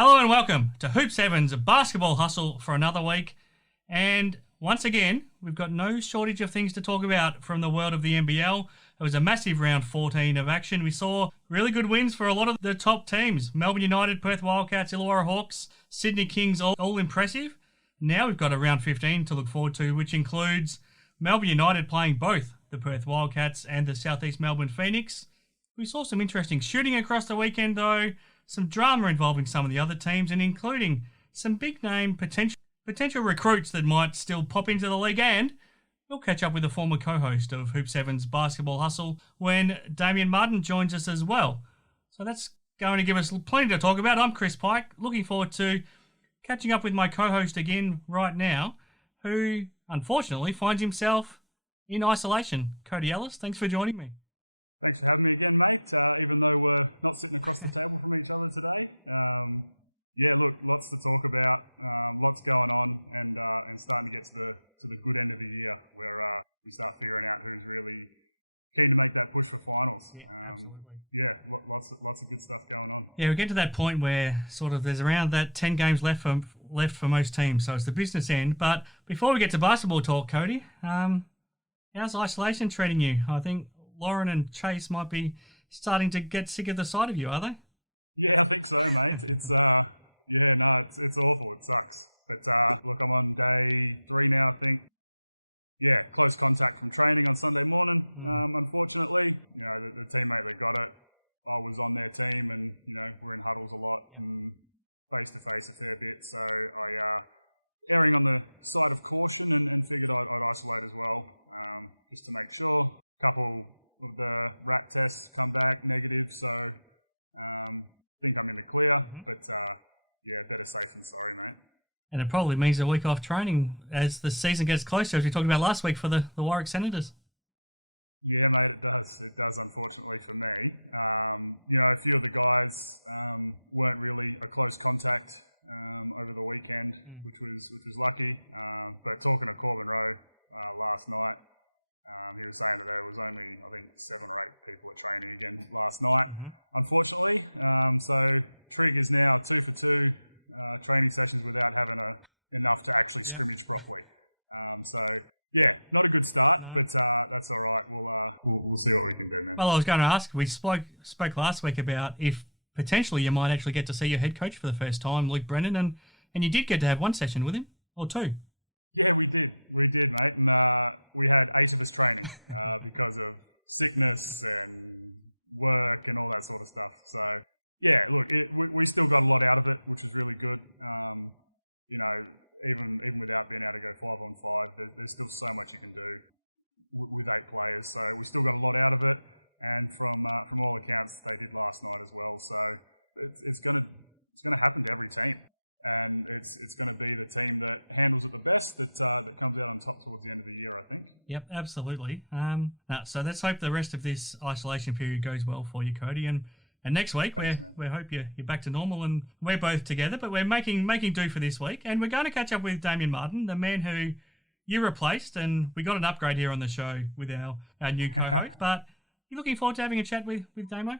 Hello and welcome to Hoop 7's Basketball Hustle for another week. And once again, we've got no shortage of things to talk about from the world of the NBL. It was a massive round 14 of action. We saw really good wins for a lot of the top teams. Melbourne United, Perth Wildcats, Illawarra Hawks, Sydney Kings, all impressive. Now we've got a round 15 to look forward to, which includes Melbourne United playing both the Perth Wildcats and the Southeast Melbourne Phoenix. We saw some interesting shooting across the weekend though, some drama involving some of the other teams, and including some big-name potential recruits that might still pop into the league. And we'll catch up with the former co-host of Hoop 7's Basketball Hustle when Damian Martin joins us as well. So that's going to give us plenty to talk about. I'm Chris Pike, looking forward to catching up with my co-host again right now, who unfortunately finds himself in isolation. Cody Ellis, thanks for joining me. Thanks for having me again, mate. Even though we're not sitting across the table from each other today. Lots to talk about, lots going on, and starting to get to the good end of the year where we start figuring out who's really keen to make that push for finals. Lots of good stuff going on. Yeah, we get to that point where sort of there's around that 10 games left for most teams, so it's the business end. But before we get to basketball talk, Cody, how's isolation treating you? I think Lauren and Chase might be starting to get sick of the sight of you, are they? Yeah, I think so, mate. It's awful. It sucks. But look, I'm on day 3 now, I think. Yeah, close contact from training on Sunday morning. Unfortunately, the teammate that got it, I was on their team, and we're in huddles a lot and face to face a fair bit. So I erring on the side of caution and figured I'd isolate as well, just to make sure. Couple of the rat tests come back negative, so think I'm in the clear, but better safe than sorry, mate. And it probably means a week off training as the season gets closer, as we talked about last week for the Warwick Senators. Yeah, mate, it does. It does, unfortunately, for me. A few of the guys weren't really a close contact over the weekend, which was lucky. But talking to Corbin Rowe last night, he was saying that there was only, I think, 7 or 8 people at training again last night, unfortunately. So Trig is now 2 for 2 training sessions without having enough to actually scrimmage properly. Not a good start, but that's all right. We'll see what we can do, man. Well, I was going to ask, we spoke last week about if potentially you might actually get to see your head coach for the first time, Luke Brennan, and you did get to have 1 session with him, or 2. Yeah, we did, mate. And we had 8 of us training because of sickness and work and all that sort of stuff. So, yeah, look, we still got a lot out of it, which was really good. Even without being able to go 5-on-5, there's still so much you can do with 8 players. So we still got a lot out of it. And from all accounts, they did last night as well. So it's gonna happen to every team. And it's going to be the team that handles it the best that comes out on top towards the end of the year, I think. Yep, absolutely. So let's hope the rest of this isolation period goes well for you, Cody. And next week, we hope you're back to normal and we're both together. But we're making do for this week. And we're going to catch up with Damian Martin, the man who you replaced. And we got an upgrade here on the show with our new co-host. But you're looking forward to having a chat with Damo?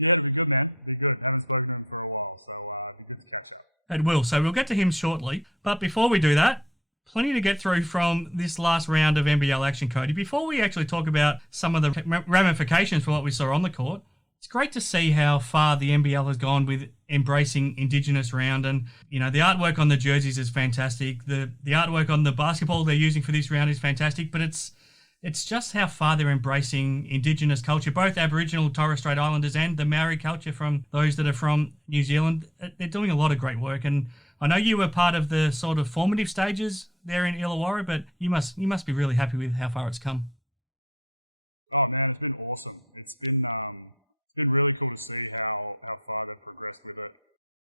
Yeah, it'll be good, man. It'll be good. Haven't spoken to him for a while, so it'll be good to catch up. It will. So we'll get to him shortly. But before we do that, plenty to get through from this last round of NBL action, Cody. Before we actually talk about some of the ramifications from what we saw on the court, it's great to see how far the NBL has gone with embracing Indigenous Round. And, the artwork on the jerseys is fantastic. The artwork on the basketball they're using for this round is fantastic. But it's just how far they're embracing Indigenous culture, both Aboriginal Torres Strait Islanders and the Maori culture from those that are from New Zealand. They're doing a lot of great work. And I know you were part of the sort of formative stages there in Illawarra, but you must be really happy with how far it's come. Oh, man, it's been awesome. It's been really cool to see how far they've progressed with it.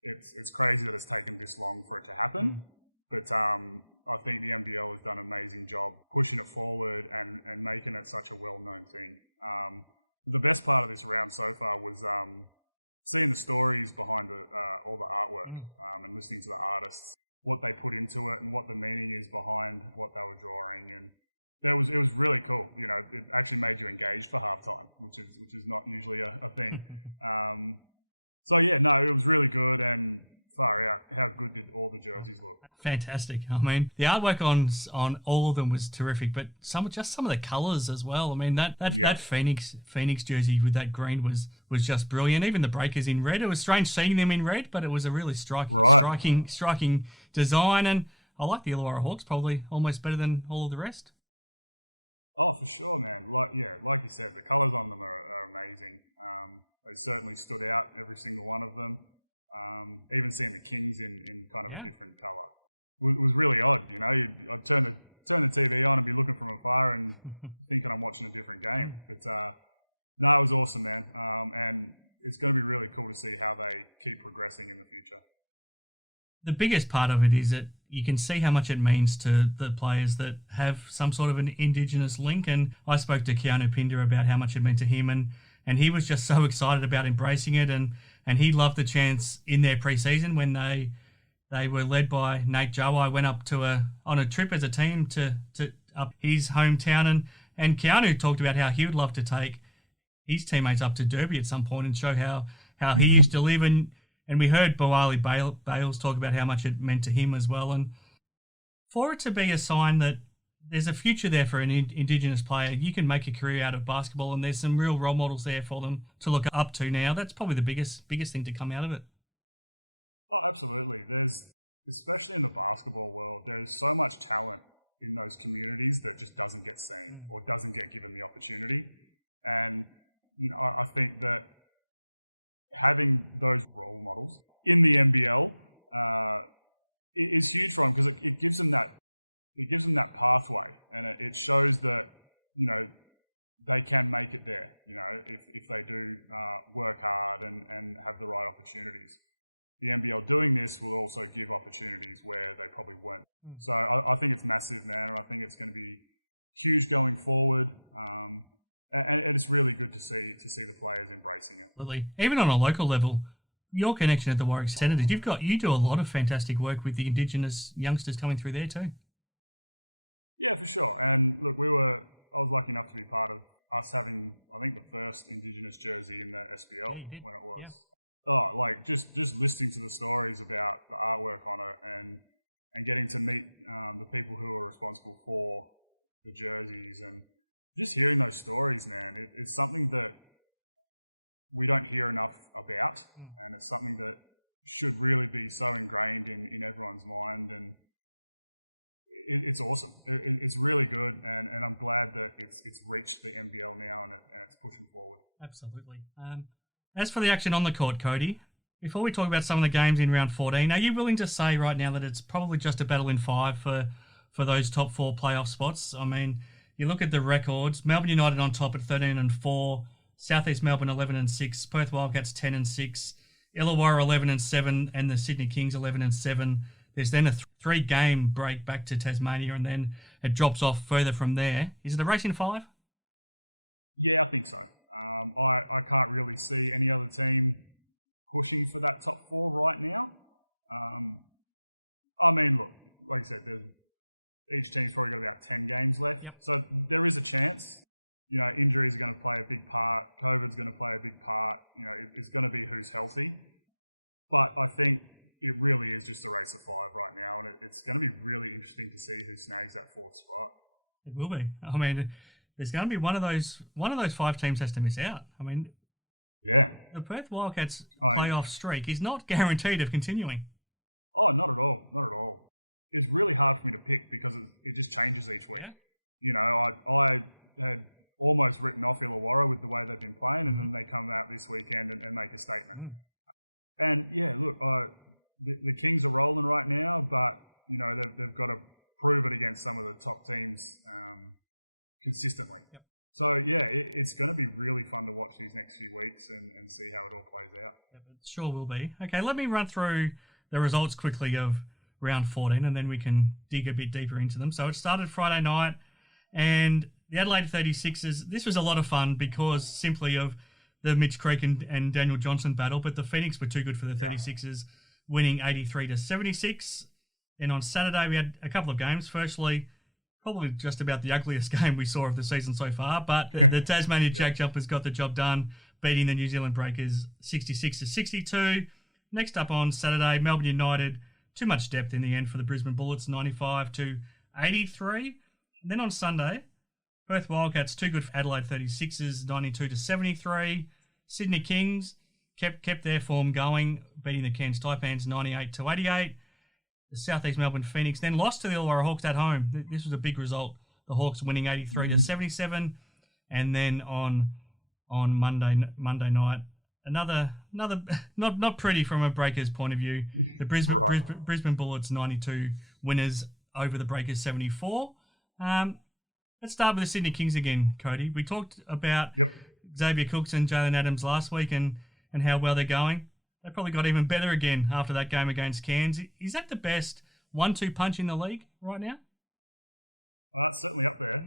It's crazy that it's taken this long for it to happen, but I think the NBL has done an amazing job pushing it forward and making it such a well-known thing. The best part of this round so far was seeing the stories behind all the artwork and listening to the artists, what they put into it and what the meaning is behind what they were drawing. And it was really cool. It actually made you engaged for halftime, which is not usually a thing. So yeah, no, it was really good, and far out, how good did all the jerseys look? Fantastic. I mean, the artwork on all of them was terrific, but some of the colours as well. I mean, that Phoenix jersey with that green was just brilliant. Even the breakers in red. It was strange seeing them in red, but it was a really striking design. And I like the Illawarra Hawks probably almost better than all of the rest. Oh, for sure, man. Like you said, the colours on them are amazing. They certainly stood out, every single one of them. Even seeing the Kings in kind of a different colour was really odd. You know, I'd turn the TV on and be looking from afar and thinking I'm watching a different game. But no, it was awesome, man. And it's going to be really cool to see how they keep progressing in the future. The biggest part of it is that you can see how much it means to the players that have some sort of an Indigenous link. And I spoke to Keanu Pinder about how much it meant to him, and he was just so excited about embracing it, and he loved the chance in their pre-season when they were led by Nate Jawai, went up on a trip as a team to up his hometown, and Keanu talked about how he would love to take his teammates up to Derby at some point and show how he used to live, and we heard Boali Bales talk about how much it meant to him as well, and for it to be a sign that there's a future there for an Indigenous player. You can make a career out of basketball, and there's some real role models there for them to look up to now. That's probably the biggest thing to come out of it. Oh, absolutely. There's, especially in the basketball world, there's so much talent in those communities that just doesn't get seen or doesn't get given the opportunity. And, you know, I think that having those role models in the NBL is huge for them, because it gives them that pathway, and it shows that, you know, they can make it there, you know, if they do work hard and have the right opportunities. The NBL doing this will also give opportunities where they probably weren't. So I think it's massive, man, and I think it's going to be huge going forward. And it's really good to see the players embracing it. Absolutely. Even on a local level, your connection at the Warwick Senators, you do a lot of fantastic work with the Indigenous youngsters coming through there too. Yeah, for sure. And look, I was lucky enough to be part of us having, I think, the first Indigenous jersey in the SBL when it was. Yeah. Oh, like just listening to the stories about the artwork on it and getting to meet the people who are responsible for the jerseys, and just hearing those stories, man, it's something that we don't hear enough about, and it's something that should really be so ingrained in everyone's mind, and it's awesome. It's really good, and I'm glad that it's reached the NBL now and it's pushing forward. Absolutely. As for the action on the court, Cody, before we talk about some of the games in round 14, are you willing to say right now that it's probably just a battle in 5 for those top 4 playoff spots? I mean, you look at the records: Melbourne United on top at 13-4, Southeast Melbourne 11-6, Perth Wildcats 10-6, Illawarra 11-7, and the Sydney Kings 11-7. There's then a 3-game break back to Tasmania, and then it drops off further from there. Is it a race in 5? Yeah, I think so. I can't really see any other team pushing for that top 4 right now. I mean, look, like I said, each team's probably got about 10 games left. Yep. So there is a chance. You know, injuries are going to play a big part. COVID's going to play a big part. You know, it's going to be who's healthy. But I think it really is just a race of 5 right now, and it's going to be really interesting to see who snags that 4th spot. It will be. I mean, there's going to be one of those 5 teams has to miss out. I mean, yeah, the Perth Wildcats playoff streak is not guaranteed of continuing. Oh, not at all. Not at all. It's really hard for me to pick because it just changes each week. Yeah. You know, I had almost written off Illawarra with the way they've been playing, and then they come out this weekend and make a statement. And yeah, look, the Kings are rolling right now, but you know they've got to prove it against some of the top teams consistently. Yep. So yeah, it's going to be really fun to watch these next few weeks and see how it all plays out. Yep, it sure will be. Okay, let me run through the results quickly of round 14, and then we can dig a bit deeper into them. So it started Friday night, and the Adelaide 36ers, this was a lot of fun because simply of the Mitch Creek and Daniel Johnson battle, but the Phoenix were too good for the 36ers, winning 83-76. Then on Saturday, we had a couple of games. Firstly, probably just about the ugliest game we saw of the season so far, but the Tasmania Jack Jumpers got the job done, beating the New Zealand Breakers 66-62. Next up on Saturday, Melbourne United, too much depth in the end for the Brisbane Bullets, 95-83. And then on Sunday, Perth Wildcats, too good for Adelaide 36ers, 92-73. Sydney Kings kept their form going, beating the Cairns Taipans 98-88. The South East Melbourne Phoenix then lost to the Illawarra Hawks at home. This was a big result. The Hawks winning 83-77. And then on Monday night, another not pretty from a Breakers point of view. The Brisbane Bullets 92 winners over the Breakers 74. Let's start with the Sydney Kings again, Cody. We talked about Xavier Cooks and Jaylen Adams last week and how well they're going. They probably got even better again after that game against Cairns. Is that the best 1-2 punch in the league right now? It's certainly up there.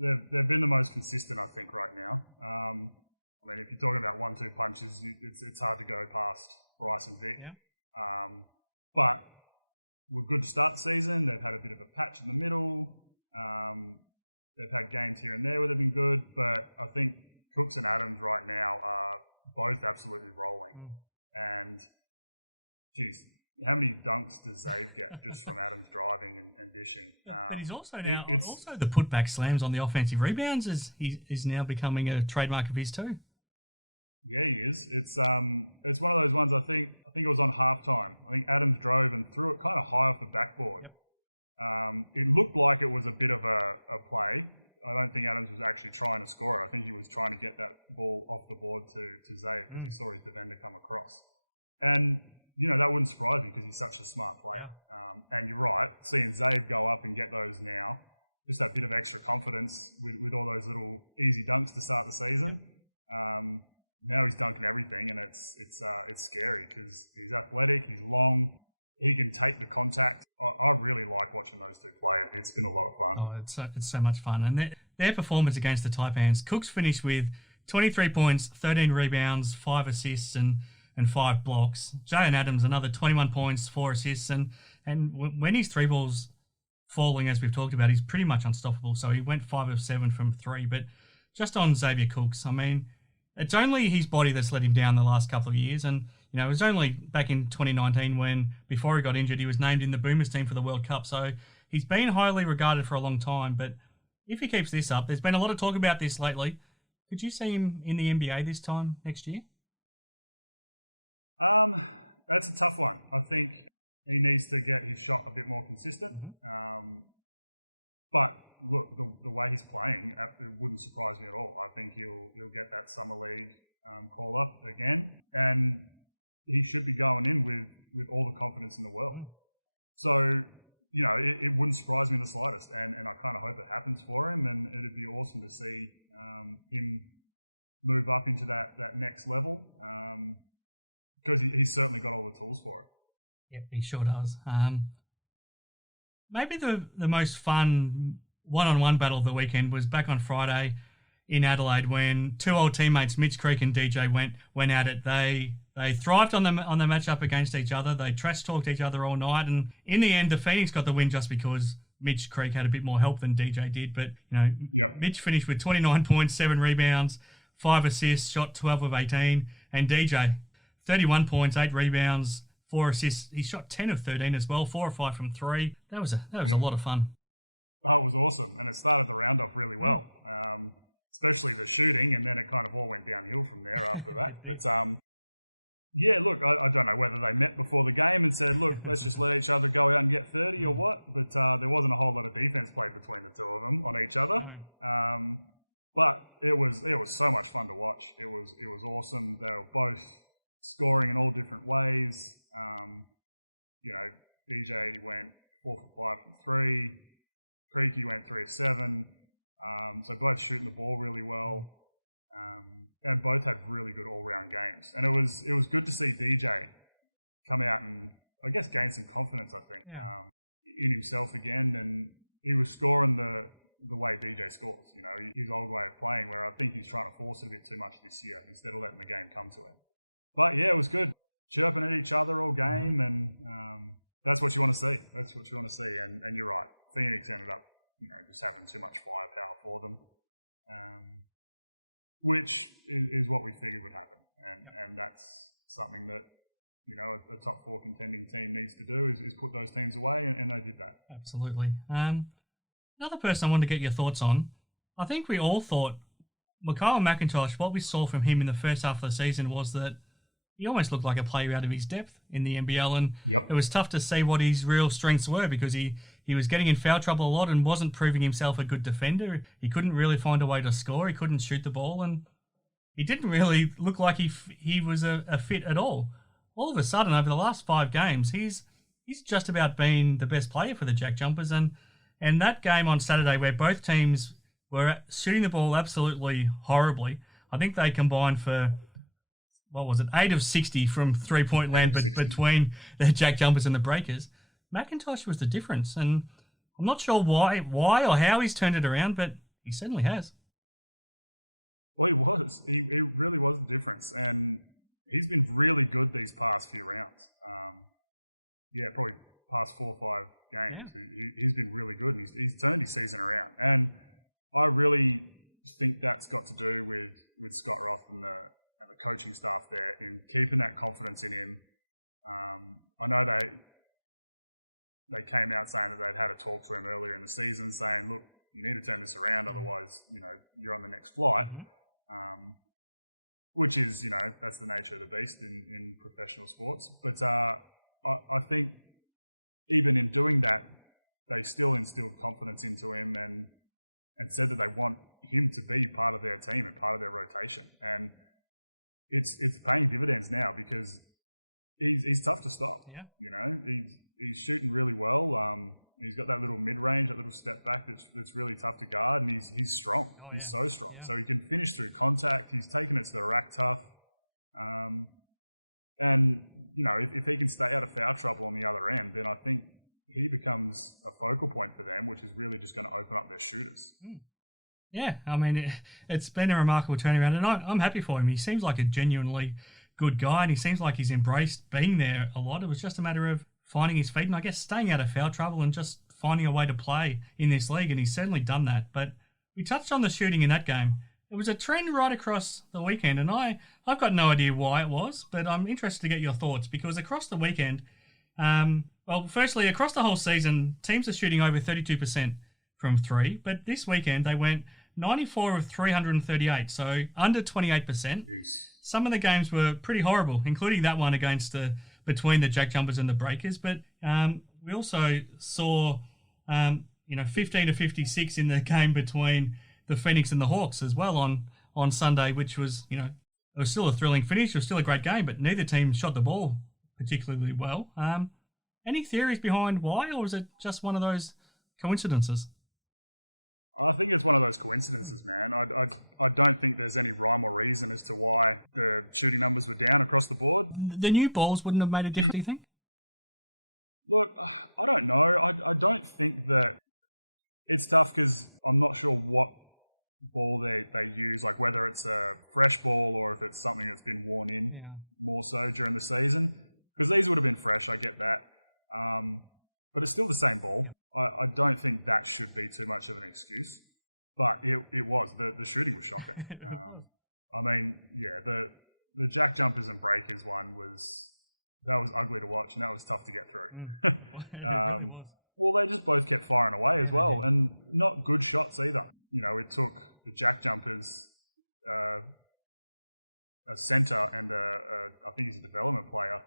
They've been the most consistent, I think, right now. I mean, if you're talking about 1-2 punches, it's hard to go past Bryce and Vic. Yeah. But we're good to start the season. They've had a bit of a patch in the middle. They've had games here and there where they've been good, but I think Cooks and Adams right now are both absolutely rolling. And, geez, how many dunks does Zave get just from Adams driving and dishing? But he's also now also the putback slams on the offensive rebounds is now becoming a trademark of his too. Yeah, he is. It's one of those ones. I think it was on halftime. I think Adams drove and threw it kind of high off the backboard. Yep. It looked like it was a bit of a play. I don't think Adams was actually trying to score it. I think he was trying to get that ball off the board to Zave because he saw his defender come across. And, you know, that wouldn't surprise me because he's such a smart player. And you're right, seeing Zave go up and get those now, just that bit of extra confidence with all those little easy dunks to start the season. Now he's dunking everything, and it's scary because he's athletic, he's long, he can take the contact. I really like watching those two play. It's been a lot of fun. Oh, it's so much fun. And their performance against the Taipans, Cooks finished with 23 points, 13 rebounds, 5 assists and 5 blocks. Jaylen Adams, another 21 points, 4 assists. And when his three balls falling, as we've talked about, he's pretty much unstoppable. So he went 5 of 7 from 3. But just on Xavier Cooks, I mean, it's only his body that's let him down the last couple of years. And, you know, it was only back in 2019 when, before he got injured, he was named in the Boomers team for the World Cup. So he's been highly regarded for a long time. But if he keeps this up, there's been a lot of talk about this lately. Could you see him in the NBA this time next year? That's a tough one. I think he needs to get his shot a bit more consistent. But look, the way he's playing, it wouldn't surprise me at all. I think he'll get that summer league call up again, and he should be going in with all the confidence in the world. So, you know, it wouldn't surprise me in the slightest, and I kind of hope it happens for him, and it'd be awesome to see him move up into that next level, because he's certainly got all the tools for it. Yep, he sure does. Maybe the most fun one-on-one battle of the weekend was back on Friday in Adelaide when two old teammates, Mitch Creek and DJ, went at it. They thrived on the matchup against each other. They trash-talked each other all night, and in the end, the Phoenix got the win just because Mitch Creek had a bit more help than DJ did. But, you know, Mitch finished with 29 points, 7 rebounds, 5 assists, shot 12 of 18, and DJ, 31 points, 8 rebounds, 4 assists. He shot 10 of 13 as well, 4 or 5 from 3. That was a lot of fun. Oh, it was awesome, and it started the round off really well, especially the shooting, and then it kind of all went downhill from there after that. But yeah, look, I don't know whether they met before the game and said, look, let's just let each other go out and get 30 or what, but there wasn't a whole lot of defense played between the two of them on each other. But it was so much fun to watch. It was awesome. They were both scoring in all different ways. You know, DJ went 4 for 5 from 3. Creaky went 3 of 7. So both shooting the ball really well. And both had really good all-round games. And it was good to see DJ come out and, I guess, gain some confidence, I think, in himself again. And he was scoring the way DJ scores, you know, his old way of playing, where I think he's trying to force it a bit too much this year instead of letting the game come to it. But, yeah, it was good. Chirping at each other all game, and that's what you want to see. That's what you want to see. And you're right. Phoenix ended up just having too much firepower for them, which is what we figured would happen, and that's something that a top 4 contending team needs to do is put those teams away, and they did that. Absolutely. Another person I wanted to get your thoughts on. I think we all thought MiKyle McIntosh, what we saw from him in the first half of the season was that he almost looked like a player out of his depth in the NBL, and It was tough to see what his real strengths were because he was getting in foul trouble a lot and wasn't proving himself a good defender. He couldn't really find a way to score. He couldn't shoot the ball, and he didn't really look like he was a fit at all. All of a sudden, over the last 5 games, he's just about been the best player for the Jack Jumpers, and that game on Saturday where both teams were shooting the ball absolutely horribly. I think they combined for, 8 of 60 from three-point land between the Jack Jumpers and the Breakers. McIntosh was the difference, and I'm not sure why or how he's turned it around, but he certainly has. Well, he was. He really was the difference, and he's been really good these past few rounds. Probably past 4 or 5 games. Yeah. He's been really good, and he's turned his season around. And I really think that's got to do with Scott Roth and the coaching staff there in keeping that confidence in him. I know they came out saying that they'd had a talk to him earlier in the season saying, look, you need to turn this around, otherwise, you're on the next flight. Mm-hmm. Which is, that's the nature of the beast in professional sports. But I think even in doing that, they still instilled confidence into him and said that they want him to be part of their team and part of their rotation. And it's paying dividends now because he's tough to stop. Yeah. He's shooting really well. He's got that little mid-range, that little step back that's really tough to guard, and he's strong. He's so strong. Yeah. So he can finish through contact. He's taken it to the rack tough. And, if he can stay out of foul trouble on the other end, then I think he becomes a focal point for them, which is really just going to open up their shooters. Yeah, I mean, it's been a remarkable turnaround, and I'm happy for him. He seems like a genuinely good guy, and he seems like he's embraced being there a lot. It was just a matter of finding his feet and I guess staying out of foul trouble and just finding a way to play in this league, and he's certainly done that. But we touched on the shooting in that game. It was a trend right across the weekend, and I've got no idea why it was, but I'm interested to get your thoughts because across the weekend, firstly, across the whole season, teams are shooting over 32% from 3, but this weekend they went 94 of 338, so under 28%. Yes. Some of the games were pretty horrible, including that one between the Jack Jumpers and the Breakers, but we also saw 15 to 56 in the game between the Phoenix and the Hawks as well on Sunday, which was, it was still a thrilling finish. It was still a great game, but neither team shot the ball particularly well. Any theories behind why, or is it just one of those coincidences? I think it's one of those coincidences, man. I don't think there's any rhyme or reason as to why the shooting numbers were down across the board. The new balls wouldn't have made a difference, do you think? Look, I don't know. I don't think that it's tough because I'm not sure what ball they use, like whether it's a fresh ball or if it's something that's been worn in more so during the season. Because these would have been fresh, I get that. But it's still the same ball. I don't think that should be too much of an excuse, but it was. The shooting was shocking. The Jack Jumpers and Breakers one was ugly to watch, and that was tough to get through. Well, they just both kept firing away as well, and not good shots either. It took the Jack Jumpers, a centre and I think he's a development player,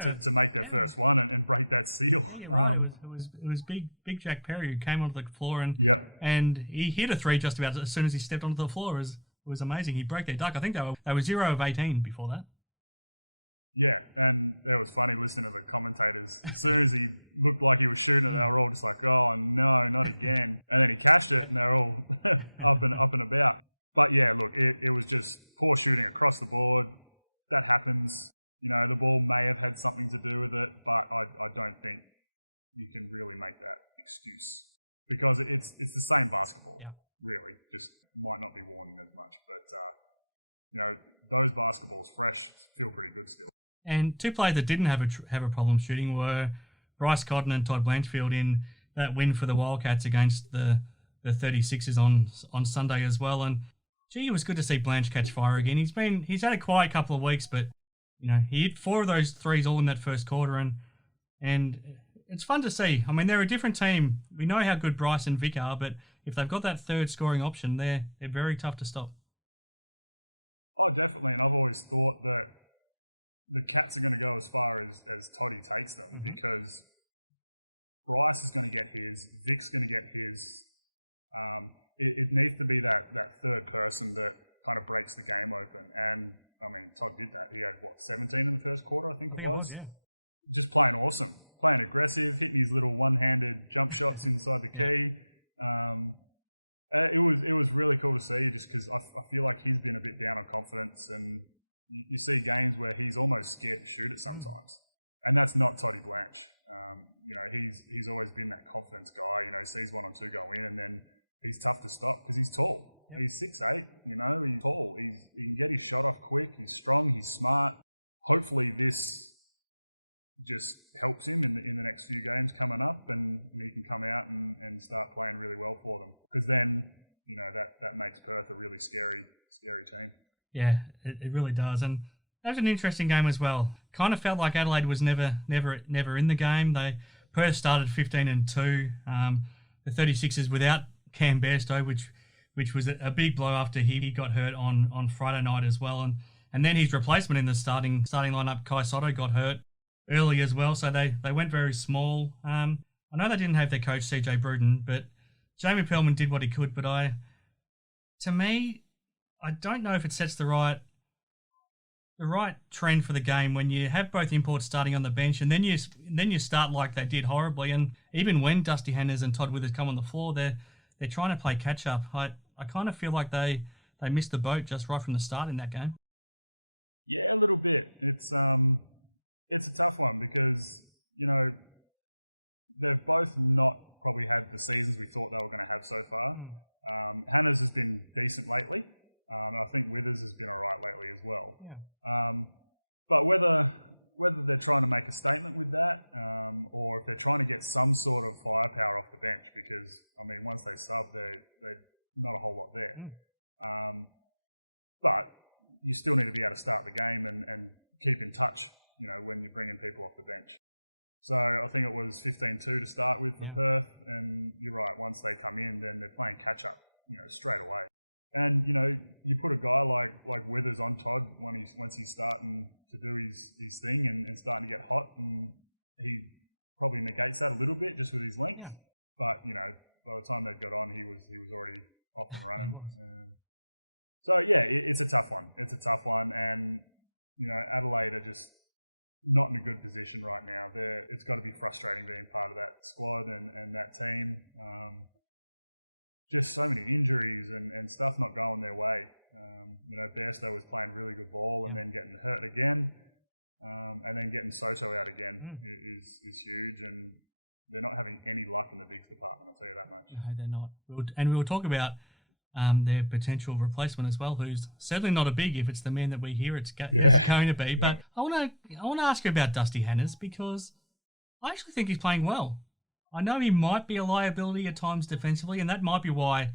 to make their first one and break that seal. Yeah, right. It was Big Jack Perry who came onto the floor and he hit a 3 just about as soon as he stepped onto the floor. It was amazing. He broke their duck. I think they were 0 of 18 before that. Yeah, and it was funny listening to the commentators. As soon as he looked like he was shooting it, they were all just like, "Oh no, not again!" And then he cashed it, and they're all up and about. But yeah, look, it was just poor shooting across the board. That happens. The ball may have had something to do with it, but I don't think you can really make that excuse because it's the same basketball, really. Just might not be worn in as much, but those basketballs fresh feel pretty good still. And 2 players that didn't have a problem shooting were Bryce Coddon and Todd Blanchfield in that win for the Wildcats against the the 36ers on Sunday as well. And gee, it was good to see Blanche catch fire again. He's had a quiet couple of weeks, but he hit 4 of those threes all in that first quarter, and it's fun to see. I mean, they're a different team. We know how good Bryce and Vic are, but if they've got that third scoring option, they're very tough to stop. Oh, definitely. And I've always thought that the Cats are going to go as far as Toddy takes them, because Bryce is going to get his, Vic's going to get his. It needs to be that third person that kind of breaks the game open. And, I mean, Todd did that. He had, 17 in the first quarter, I think it was? Yeah. Just playing awesome. Playing aggressive, hitting his little one-handed jump shots inside the key. It was really cool to see, just because I feel like he's been a bit down on confidence, and you see games where he's almost scared to shoot it sometimes. And that's not Toddy Blanche. He's always been that confidence guy. Sees 1 or 2 go in, and then he's tough to stop because he's tall. He's 6'8", he's tall. He can get his shot off quick. He's strong. He's smart. Hopefully this just helps him in the next few games coming up, and he can come out and start playing really well for them. Because then, that makes Perth a really scary team. Yeah, it really does. And that was an interesting game as well. Kind of felt like Adelaide was never in the game. Perth started 15-2. The 36ers without Cam Bairstow, which was a big blow after he got hurt on Friday night as well. And then his replacement in the starting lineup, Kai Sotto, got hurt early as well. So they went very small. I know they didn't have their coach, CJ Bruden, but Jamie Pellman did what he could. But I don't know if it sets the right trend for the game when you have both imports starting on the bench, and then you start like they did horribly. And even when Dusty Hanners and Todd Withers come on the floor, they're trying to play catch up. I kind of feel like they missed the boat just right from the start in that game. Yeah, a little bit. It's a tough one because they've both not probably had the seasons we thought they were going to have so far. Hanners has been decent lately. And I think Withers has been all right lately as well. Yeah. But whether they're trying to make a statement with that, or if they're trying to get some sort of firepower off the bench, because, I mean, once they sub, they're not a whole lot there. But you still need to be able to start the game and keep in touch, when you're bringing people off the bench. So I think it was 15-2 to start with for Perth, and you're right, once they come in, then they're playing catch-up, straight away. And, you put a guy like Withers on Todd once he's starting to do his thing and starting to get hot, and he probably negates that a little bit just with his length. Yeah. But, by the time they got on, he was already off and running. So, yeah, it's a tough one. It's a tough one. And, Adelaide are just not in a good position right now. It's got to be frustrating being part of that squad and that team. Just so many injuries and stuff not going their way. Bairstow was playing really good ball and then getting hurt again, and then getting Soto out again is huge, and they're not having any luck in the bigs department, I'll tell you that much. No, they're not. And we'll talk about their potential replacement as well, who's certainly not a big if it's the man that we hear it's going to be. But I want to ask you about Dusty Hanners, because I actually think he's playing well. I know he might be a liability at times defensively, and that might be why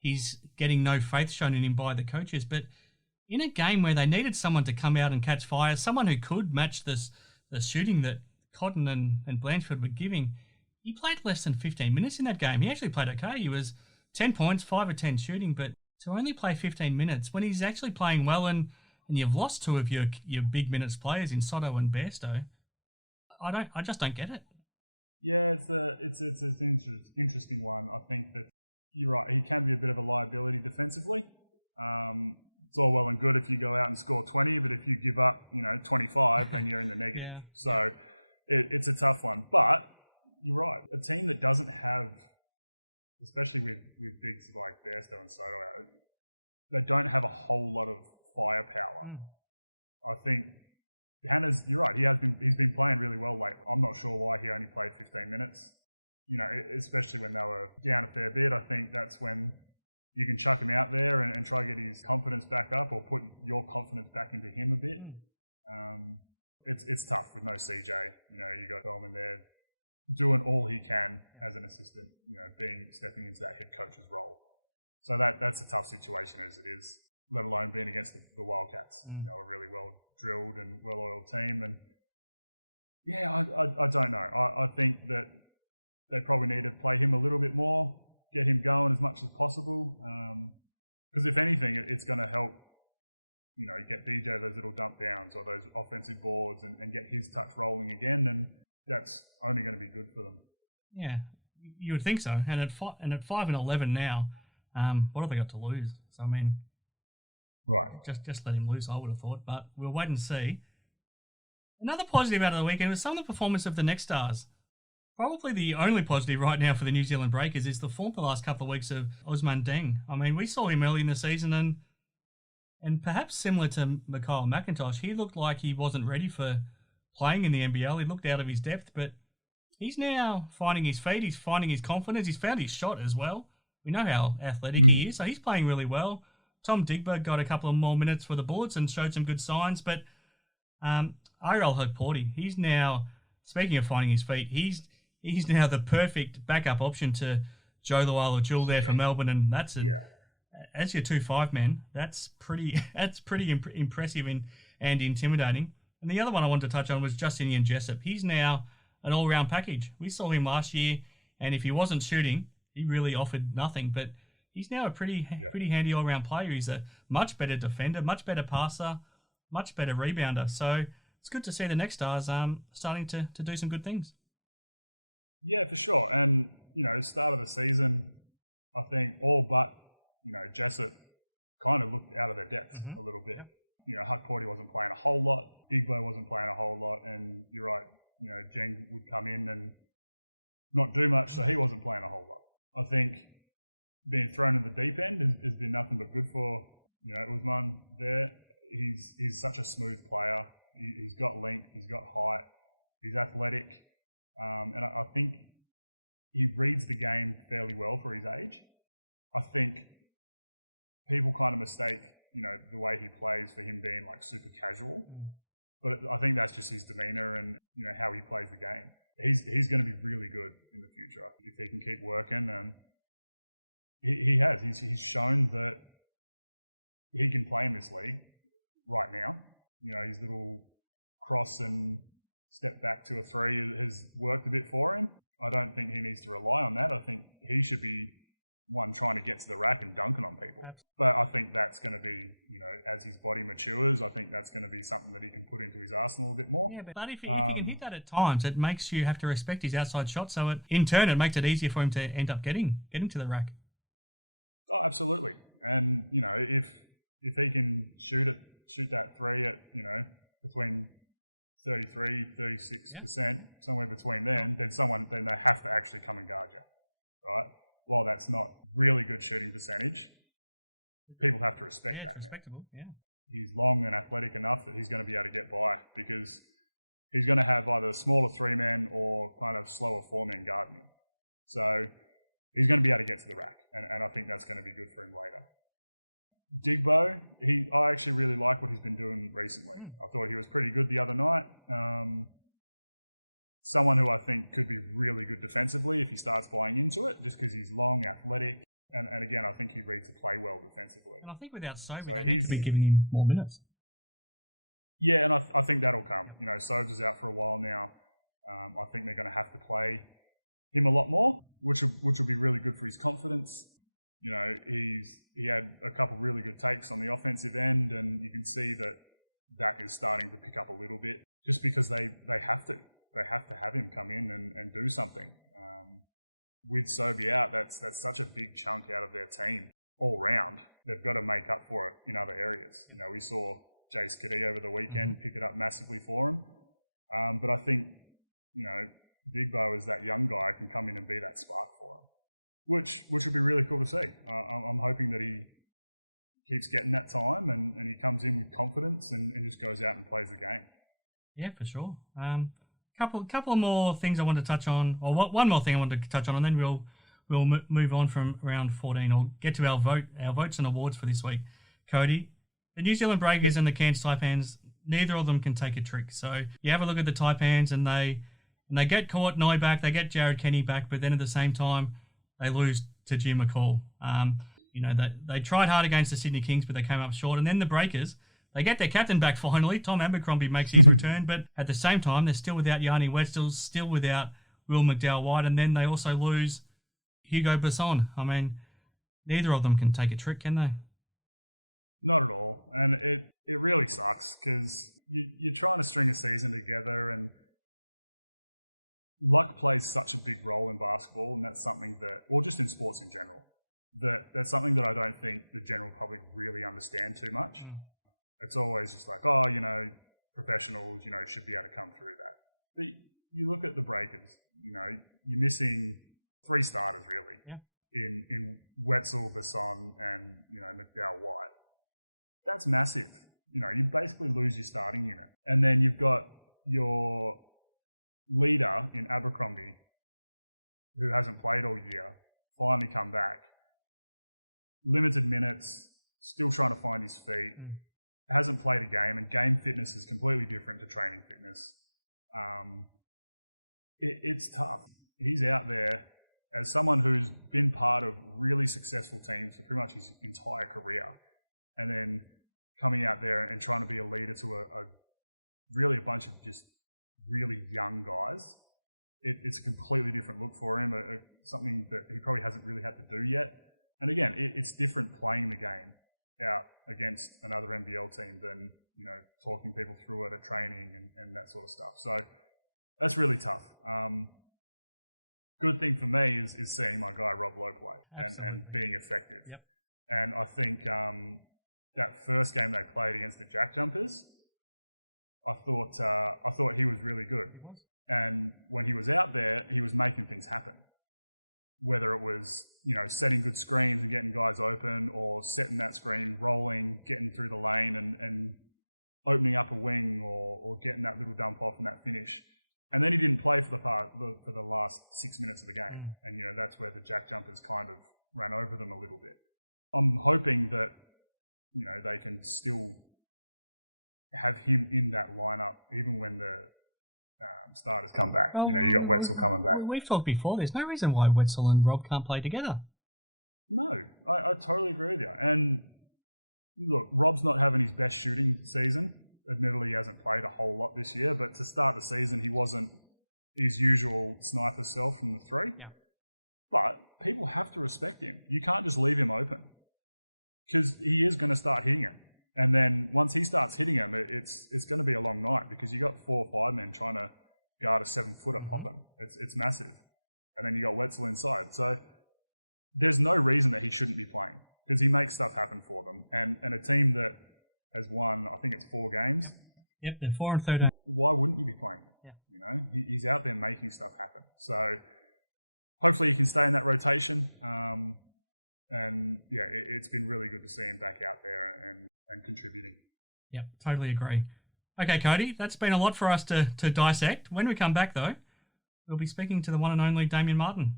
he's getting no faith shown in him by the coaches. But in a game where they needed someone to come out and catch fire, someone who could match the shooting that Coddon and Blanchfield were giving, he played less than 15 minutes in that game. He actually played okay. He was 10 points, 5 of 10 shooting, but to only play 15 minutes when he's actually playing well, and you've lost 2 of your big minutes players in Soto and Bairstow, I just don't get it. Yeah, it's an interesting one. I think that you're right. He can be a bit of a liability defensively. It's all well and good if you go out and score 20, but if you give up, 25, then you're in the negative. Yeah. So it's a tough one. But you're right. A team that doesn't have, especially with bigs like Bairstow and Soto, they don't have a whole lot of firepower. I think Hannah's, you're right, he's been playing really well lately. I'm not sure why he only played 15 minutes. Especially when they were down a fair bit. I think that's when you can chuck him out there and try to get his confidence back up, or put your confidence back into him a bit. It's tough with no CJ. You got Bellman there. doing all he can as an assistant, stepping into that head coach's role. So that's a tough situation as it is, let alone being against the Wildcats, a really well drilled and well-oiled team. And yeah, I don't know. I think that they probably need to play him a little bit more, get him going as much as possible. Because if anything, it's going to help, get DJ those little dump downs or those offensive boards and get his touch rolling again. And that's only going to be good for them. Yeah, you would think so. And at 5-11 now, what have they got to lose? So, I mean, right, just let him loose, I would have thought. But we'll wait and see. Another positive out of the weekend was some of the performance of the Next Stars. Probably the only positive right now for the New Zealand Breakers is the form the last couple of weeks of Ousmane Dieng. I mean, we saw him early in the season and perhaps similar to MiKyle McIntosh, he looked like he wasn't ready for playing in the NBL. He looked out of his depth, but he's now finding his feet. He's finding his confidence. He's found his shot as well. We know how athletic he is, so he's playing really well. Tom Digbeu got a couple of more minutes for the Bullets and showed some good signs, but Ariel Hukporti, he's now, speaking of finding his feet, he's now the perfect backup option to Joe Luala-Jewell there for Melbourne, and that's as your 2-5 man, that's pretty impressive and intimidating. And the other one I wanted to touch on was Justinian Jessup. He's now an all-round package. We saw him last year, and if he wasn't shooting, he really offered nothing. But he's now a pretty handy all-round player. He's a much better defender, much better passer, much better rebounder. So it's good to see the Next Stars starting to do some good things. Yeah, for sure. And, start of the season, I think all but, Jessup kind of looked out of their depth a little bit. Yep. Hukporti wasn't playing a whole lot. Digbeu wasn't playing a whole lot. And you're right, Dieng would come in and not do much, so he wasn't playing a whole lot. I think being thrown in the deep end has been nothing but good for, Ousmane there. He's such a smooth player. He's got length, he's got height, he's athletic. And I think he reads the game fairly well for his age. I think people kind of mistake, the way he plays for him being like super casual. But I think that's just his demeanour and, how he plays the game. He's going to be really good in the future if he can keep working. And he has. He's shown that he can play in this league right now. His little cross and step back to a three has worked a bit for him. I don't think he needs to rely on that. I think he should be one trying to get to the rack and dunking on people. Absolutely. But I think that's going to be, as his body matures, I think that's going to be something that he can put into his arsenal a bit more. Yeah, but if he can hit that at times, it makes you have to respect his outside shot. So in turn, it makes it easier for him to end up getting to the rack. Oh, absolutely. And, if he can shoot that three at, between 33, 36%, somewhere between then they have to actually come and guard you, right? While that's not really good shooting percentage, people have to respect that. It's respectable, yeah. He's long and athletic enough that he's going to be able to get by because he's going to have either a smaller 3-man or kind of slower 4-man guarding him. So he's going to be able to get to the rack, and I think that's going to be good for him later. Digbeu, I actually really like what he's been doing recently. I thought he was pretty good the other night. Someone who I think could be really good defensively if he starts buying into it, just because he's long, athletic, and again, I think he reads the play well defensively. And I think without Sobes, he's been giving him more minutes. Yeah, and I think that'll come. Sobes is out for a while now. I think they're going to have to play him a lot more, which will be really good for his confidence. He had a couple really good takes on the offensive end, and you can see that is starting to pick up a little bit, just because they have to. They have to have him come in and do something. With Sobey out, that's such a big chunk out of their team all round. They've got to make up for it in other areas. We saw Cady over the weekend pick it up massively for him. But I think, Digbeu as that young guy can come in and be that spark for him, which would be really cool to see. I'm hoping that he keeps getting that time and he comes in with confidence and just goes out and plays the game. Yeah, for sure. Couple more things I want to touch on, or one more thing I want to touch on, and then we'll move on from round 14 or get to our votes and awards for this week. Cody, the New Zealand Breakers and the Cairns Taipans, neither of them can take a trick. So you have a look at the Taipans, and they And they get Courtney back, they get Jared Kenny back, but then at the same time, they lose to Jim McCall. They tried hard against the Sydney Kings, but they came up short. And then the Breakers, they get their captain back finally. Tom Abercrombie makes his return, but at the same time, they're still without Yanni Wetzel, still without Will McDowell-White, and then they also lose Hugo Besson. I mean, neither of them can take a trick, can they? Not at all. And it really sucks because you're trying to string a season together, and luck plays such a big role in basketball, and that's something that, or just in sports in general, that's something that I don't think the general public really understand too much. It's always just like, professionals, should be able to come through that. But you look at the Breakers, you're missing 3 starters really. Yeah. In Wetzel, Besson, and McDowell-White. That's massive. You basically lose your starting unit, and then you've got your leader in Abercrombie, who hasn't played all year, finally come back. Limited minutes, still trying to find his feet. Hasn't played a game, and game fitness is completely different to training fitness. It's tough. He's out there as someone who's been part of really successful teams for pretty much his entire career, and then coming out there and trying to be a leader to a bunch of just really young guys. It's a completely different look for him, something that he probably hasn't really had to do yet. And again, it's different playing the game out against another NBL team than, talking people through it at training and that sort of stuff. So that's really tough. Good thing for me is seeing my guy Rob Lowe play and being effective. Yep. And I think that first game they played against the Jack Jumpers, I thought he was really good. He was. And when he was out there, he was making things happen. Whether it was, setting good screens and getting guys open, or setting that screen, rolling, getting through the lane and opening up a wing, or getting that little dump off and that finish. And then he didn't play for the last 6 minutes of the game. And, that's where the Jack Jumpers kind of ran over them a little bit. I'm hoping that, they can still have him in that lineup even when the starters come back. Well, you got Wetzel coming back. We've talked before. There's no reason why Wetzel and Rob can't play together. No, I totally agree with you. And look, Rob's not having his best shooting season. Admittedly, he hasn't played a whole lot this year, but to start the season, he wasn't his usual sniper self from the 3. Yeah. But people have to respect him. You can't just leave him open, because he is going to start hitting him. And then once he starts hitting him, it's going to be a long night, because you got 4 or 5 men trying to guard a 7-footer popping. It's massive. And then you got Wetzel inside. So there's no reason that he shouldn't be playing, because he makes stuff happen for them. And a team that has won, I think it's 4 games. Yep, they're 4-13. Why wouldn't you be playing? Yeah. He's out there making stuff happen. So hopefully he can stay in that rotation. And yeah, it's been really good to see him back out there and contributing. Yep, totally agree. Okay, Cody, that's been a lot for us to dissect. When we come back, though, we'll be speaking to the one and only Damian Martin.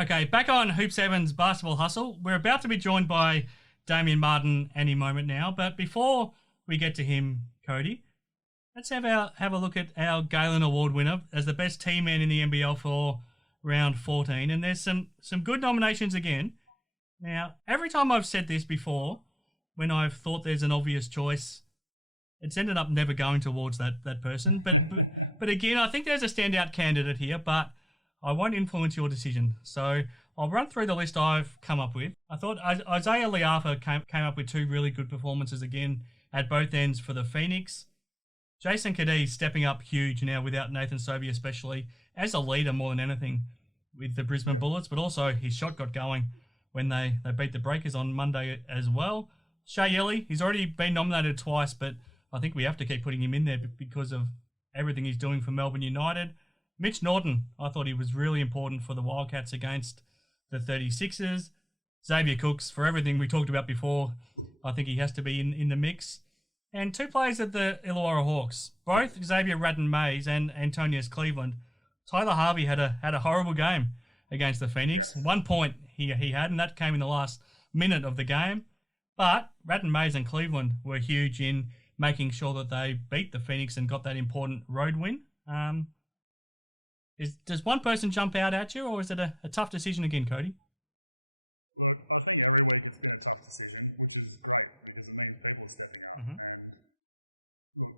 Okay, back on Hoop 7's Basketball Hustle. We're about to be joined by Damian Martin any moment now, but before we get to him, Cody, let's have a look at our Galen Award winner as the best team man in the NBL for round 14. And there's some good nominations again. Now, every time I've said this before, when I've thought there's an obvious choice, it's ended up never going towards that person. But again, I think there's a standout candidate here, but I won't influence your decision. So I'll run through the list I've come up with. I thought Isaiah Liafa came up with 2 really good performances again at both ends for the Phoenix. Jason Cady stepping up huge now without Nathan Sobey, especially as a leader more than anything with the Brisbane Bullets, but also his shot got going when they beat the Breakers on Monday as well. Shea Yelly, he's already been nominated twice, but I think we have to keep putting him in there because of everything he's doing for Melbourne United. Mitch Norton, I thought he was really important for the Wildcats against the 36ers. Xavier Cooks, for everything we talked about before, I think he has to be in the mix. And 2 players at the Illawarra Hawks, both Xavier Radden-Mays and Antonius Cleveland. Tyler Harvey had a horrible game. against the Phoenix. Yes. 1 point he had, and that came in the last minute of the game. But Ratton Mays and Cleveland were huge in making sure that they beat the Phoenix and got that important road win. Does one person jump out at you, or is it a tough decision again, Cody? Look, I think every week it's been a tough decision, which is great because it means people are stepping up. Mm-hmm. And look,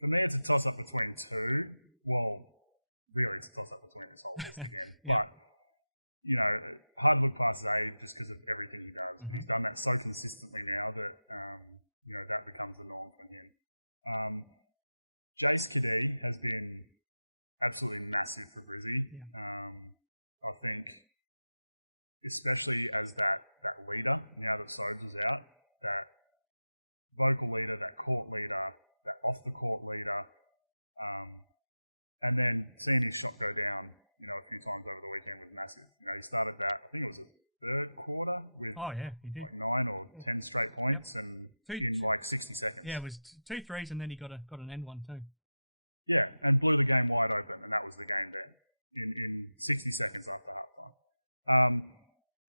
for me, it's a toss-up between two. Well, really, it's a toss-up between this whole list again. Yeah. But, hard to look past Zave just because of everything he does. Mm-hmm. He's done that so consistently now that, that becomes the norm for him. Jace Cady has been absolutely massive for Brizzy. Yeah. I think, especially as that leader, now that Sobes was out, that vocal leader, that court leader, that off-the-court leader, and then seeing his shot go down, a few times over the weekend was massive. He started that, I think it was a third quarter with he did. like 9 or 10 straight points and in like 60 seconds. Yeah, it was 2 threes and then he got an end one too. Yeah, and blew the game wide open, and that was the game then in 60 seconds after halftime.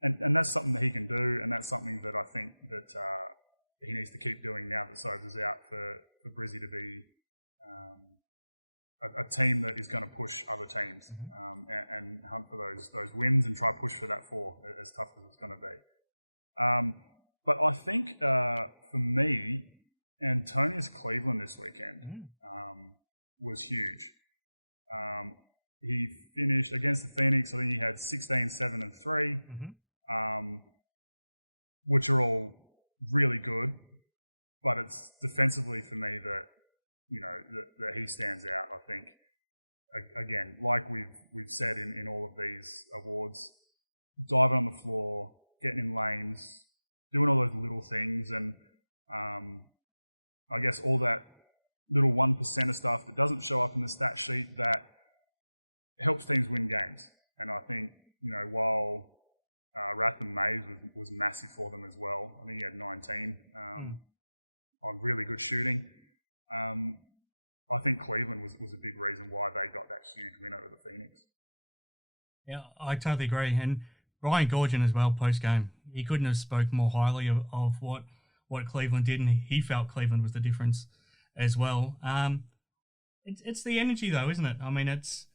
And that's something that he can do, and that's something that I think that he needs to keep doing now that Sobes is out for Brizzy to be a team that is going to push other teams and hunt for those wins and try to push for that 4 as tough as it's going to be. But I think for me, Antonius Cleveland this weekend was huge. He finished against the Phoenix. I think he had 16, 7, and 3, which are all really good. But it's defensively for me that that he stands out. I think again, like we've said in all of these awards, diving on the floor, getting in lanes, doing all those little things, and I guess all that little 1% of stuff that doesn't show up in the stat sheet that helps teams win games. And I think, while Rathan Mays was massive for them as well, I think he had 19 on really good shooting. I think Cleveland was a big reason why they got that huge win over the Phoenix. Yeah, I totally agree. And Ryan Gorgon as well, post-game, he couldn't have spoke more highly of what Cleveland did, and he felt Cleveland was the difference as well. It's the energy though, isn't it? I mean, it's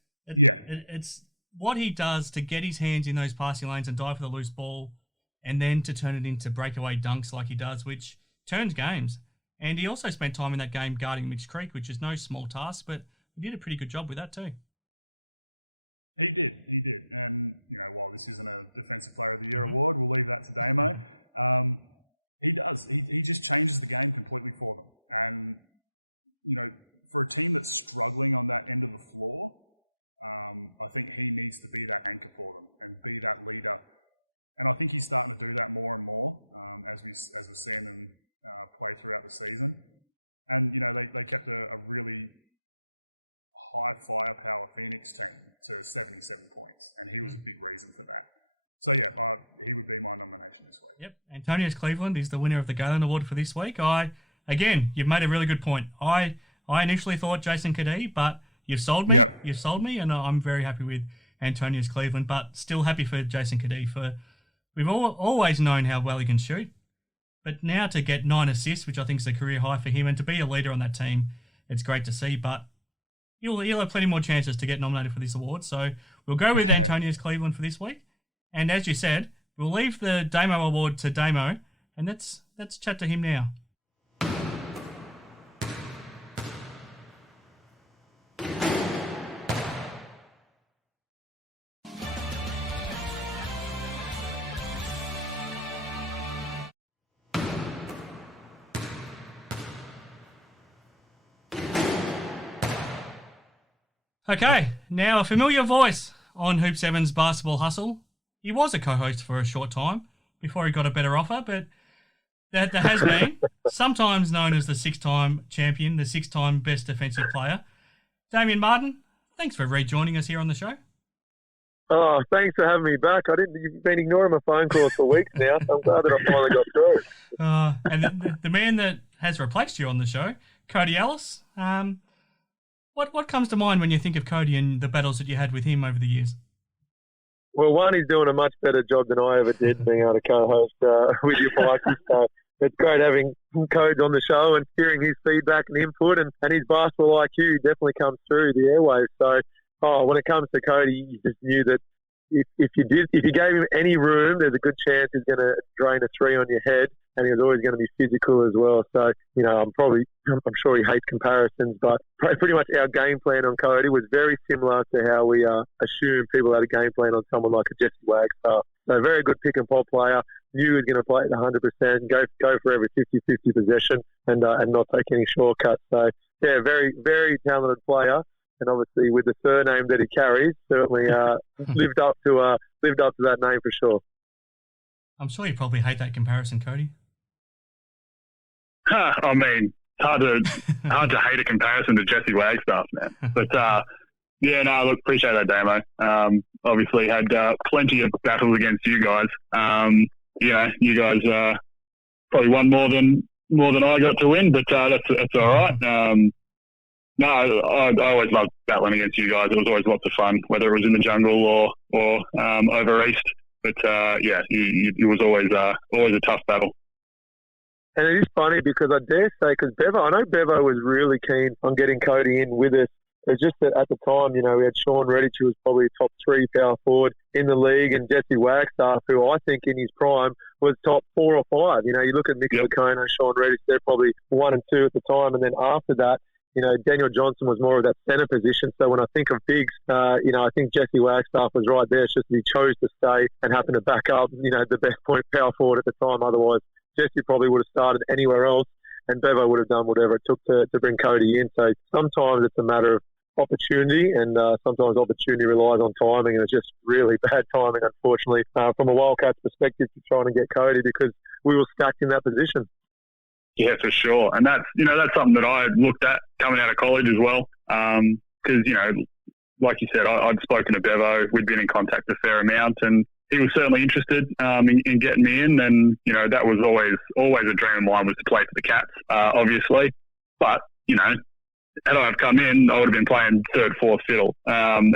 what he does to get his hands in those passing lanes and dive for the loose ball, and then to turn it into breakaway dunks like he does, which turns games. And he also spent time in that game guarding Mitch Creek, which is no small task, but he did a pretty good job with that too. He did. And, while this isn't a Defensive Player of the Year award, we'll leave that to Damo. He does. He just changes the game completely for them. And, for a team that's struggling on that end of the floor, I think he needs to be that anchor for them and be that leader. And I think he's starting to do that more and more as we're seeing them play throughout the season. And, they kept a really high firepower Phoenix team to 77 points, and he was a big reason for that. So, yeah, he would be my nomination this week. Yep, Antonius Cleveland is the winner of the Galen Award for this week. Again, you've made a really good point. I initially thought Jason Cady, but you've sold me. Yep. You've sold me, and I'm very happy with Antonius Cleveland, but still happy for Jason Cady. We've always known how well he can shoot, but now to get 9 assists, which I think is a career high for him, and to be a leader on that team, it's great to see. But he'll have plenty more chances to get nominated for this award. So we'll go with Antonius Cleveland for this week. And as you said, we'll leave the Damo Award to Damo, and let's chat to him now. Okay, now a familiar voice on Hoop 7's Basketball Hustle. He was a co-host for a short time before he got a better offer, but there has been, sometimes known as the 6-time champion, the 6-time best defensive player. Damian Martin, thanks for rejoining us here on the show. Oh, thanks for having me back. You've been ignoring my phone calls for weeks now, so I'm glad that I finally got through. And the man that has replaced you on the show, Cody Ellis. What comes to mind when you think of Cody and the battles that you had with him over the years? Well, one, he's doing a much better job than I ever did being able to co-host with you, Pike. So it's great having Cody on the show and hearing his feedback and input, and his basketball IQ definitely comes through the airwaves. So, when it comes to Cody, you just knew that if you gave him any room, there's a good chance he's going to drain a three on your head, and he was always going to be physical as well. So, I'm sure he hates comparisons, but pretty much our game plan on Cody was very similar to how we assume people had a game plan on someone like a Jesse Wagstaff. So, very good pick and pop player. Knew he was going to play at 100%, go for every 50-50 possession, and not take any shortcuts. So, yeah, very, very talented player. And obviously, with the surname that he carries, certainly lived up to that name for sure. I'm sure you probably hate that comparison, Cody. I mean, it's hard to hate a comparison to Jesse Wagstaff, man. But look, appreciate that, Damo. Obviously, had plenty of battles against you guys. You guys probably won more than I got to win, but that's all right. No, I always loved battling against you guys. It was always lots of fun, whether it was in the jungle or over east. But it was always a tough battle. And it is funny because I dare say, because I know Bevo was really keen on getting Cody in with us. It's just that at the time, we had Sean Redditch, who was probably top 3 power forward in the league, and Jesse Wagstaff, who I think in his prime was top 4 or 5. You look at Mick Lacona, Sean Redditch, they're probably 1 and 2 at the time, and then after that, Daniel Johnson was more of that centre position. So when I think of bigs, I think Jesse Wagstaff was right there. It's just that he chose to stay and happened to back up, the best point power forward at the time. Otherwise, Jesse probably would have started anywhere else, and Bevo would have done whatever it took to bring Cody in. So sometimes it's a matter of opportunity, and sometimes opportunity relies on timing, and it's just really bad timing, unfortunately, from a Wildcats perspective to trying to get Cody, because we were stacked in that position. Yeah, for sure. And that's something that I looked at coming out of college as well. Because, like you said, I'd spoken to Bevo. We'd been in contact a fair amount, and he was certainly interested in getting me in. And, that was always a dream of mine, was to play for the Cats, obviously. But, had I have come in, I would have been playing third, fourth fiddle. And,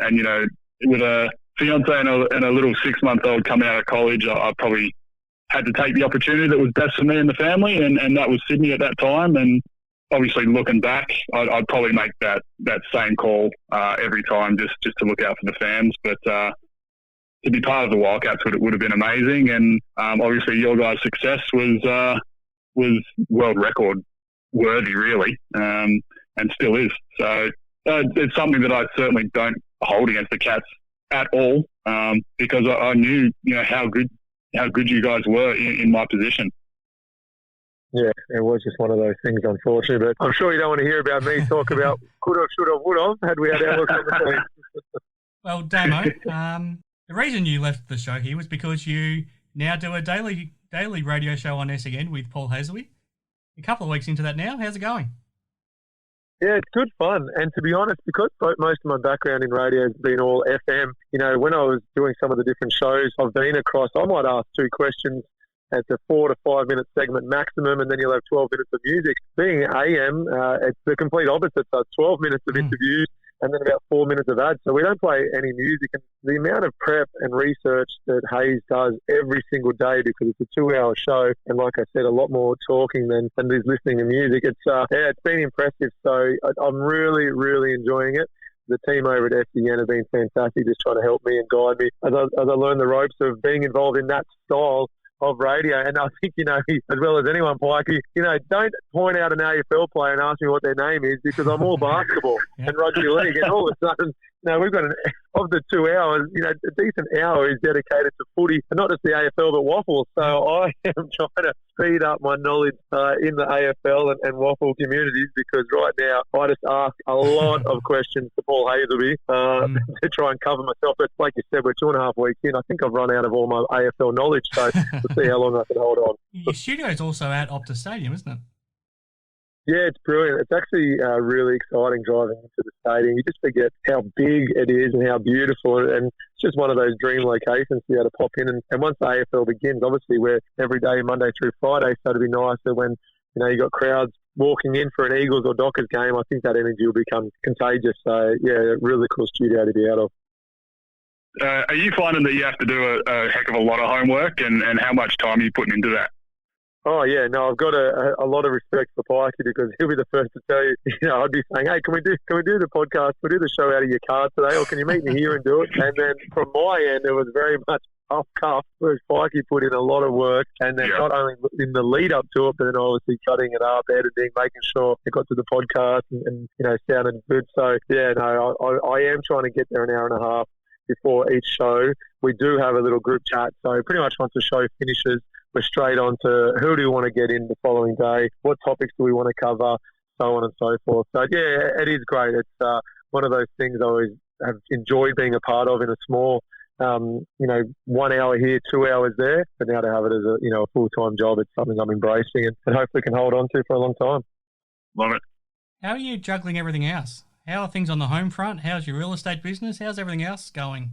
with a fiance and a little 6-month-old coming out of college, I probably had to take the opportunity that was best for me and the family, and that was Sydney at that time. And obviously, looking back, I'd probably make that same call every time, just to look out for the fans. But to be part of the Wildcats would have been amazing. And obviously, your guys' success was world record worthy, really, and still is. So it's something that I certainly don't hold against the Cats at all, because I knew how good you guys were in my position. Yeah, it was just one of those things, unfortunately. But I'm sure you don't want to hear about me talk about could have, should have, would have, had we had our conversation. Well, Damo, the reason you left the show here was because you now do a daily radio show on SEN with Paul Hasley. A couple of weeks into that now. How's it going? Yeah, it's good fun. And to be honest, because most of my background in radio has been all FM, when I was doing some of the different shows I've been across, I might ask 2 questions. It's a 4 to 5 minute segment maximum, and then you'll have 12 minutes of music. Being AM, it's the complete opposite. So it's 12 minutes of interviews and then about 4 minutes of ads. So we don't play any music. And the amount of prep and research that Hayes does every single day, because it's a 2-hour show, and like I said, a lot more talking than there's listening to music. It's been impressive. So I'm really, really enjoying it. The team over at SEN have been fantastic, just trying to help me and guide me as I learn the ropes of being involved in that style of radio. And I think, as well as anyone, Pike, don't point out an AFL player and ask me what their name is, because I'm all basketball and rugby league. And all of a sudden, we've got of the 2 hours, a decent hour is dedicated to footy, and not just the AFL, but waffle. So I am trying to speed up my knowledge in the AFL and waffle communities, because right now I just ask a lot of questions to Paul Hasley to try and cover myself. But like you said, we're 2.5 weeks in. I think I've run out of all my AFL knowledge, so we'll see how long I can hold on. Your studio is also at Optus Stadium, isn't it? Yeah, it's brilliant. It's actually really exciting driving into the stadium. You just forget how big it is and how beautiful, and it's just one of those dream locations to be able to pop in. And once the AFL begins, obviously we're every day, Monday through Friday, so it'd be nicer when you got crowds walking in for an Eagles or Dockers game. I think that energy will become contagious. So yeah, really cool studio to be out of. Are you finding that you have to do a heck of a lot of homework, and how much time are you putting into that? Oh, yeah. No, I've got a lot of respect for Pikey because he'll be the first to tell you, I'd be saying, hey, can we do the podcast? Can we do the show out of your car today? Or can you meet me here and do it? And then from my end, it was very much off cuff, whereas Pikey put in a lot of work. And then not only in the lead up to it, but then obviously cutting it up, editing, making sure it got to the podcast and sounded good. So, yeah, no, I am trying to get there an hour and a half before each show. We do have a little group chat. So pretty much once the show finishes, we're straight on to who do we want to get in the following day, what topics do we want to cover, so on and so forth. So, yeah, it is great. It's one of those things I always have enjoyed being a part of in a small, 1 hour here, 2 hours there. But now to have it as a full-time job, it's something I'm embracing and hopefully can hold on to for a long time. Love it. How are you juggling everything else? How are things on the home front? How's your real estate business? How's everything else going?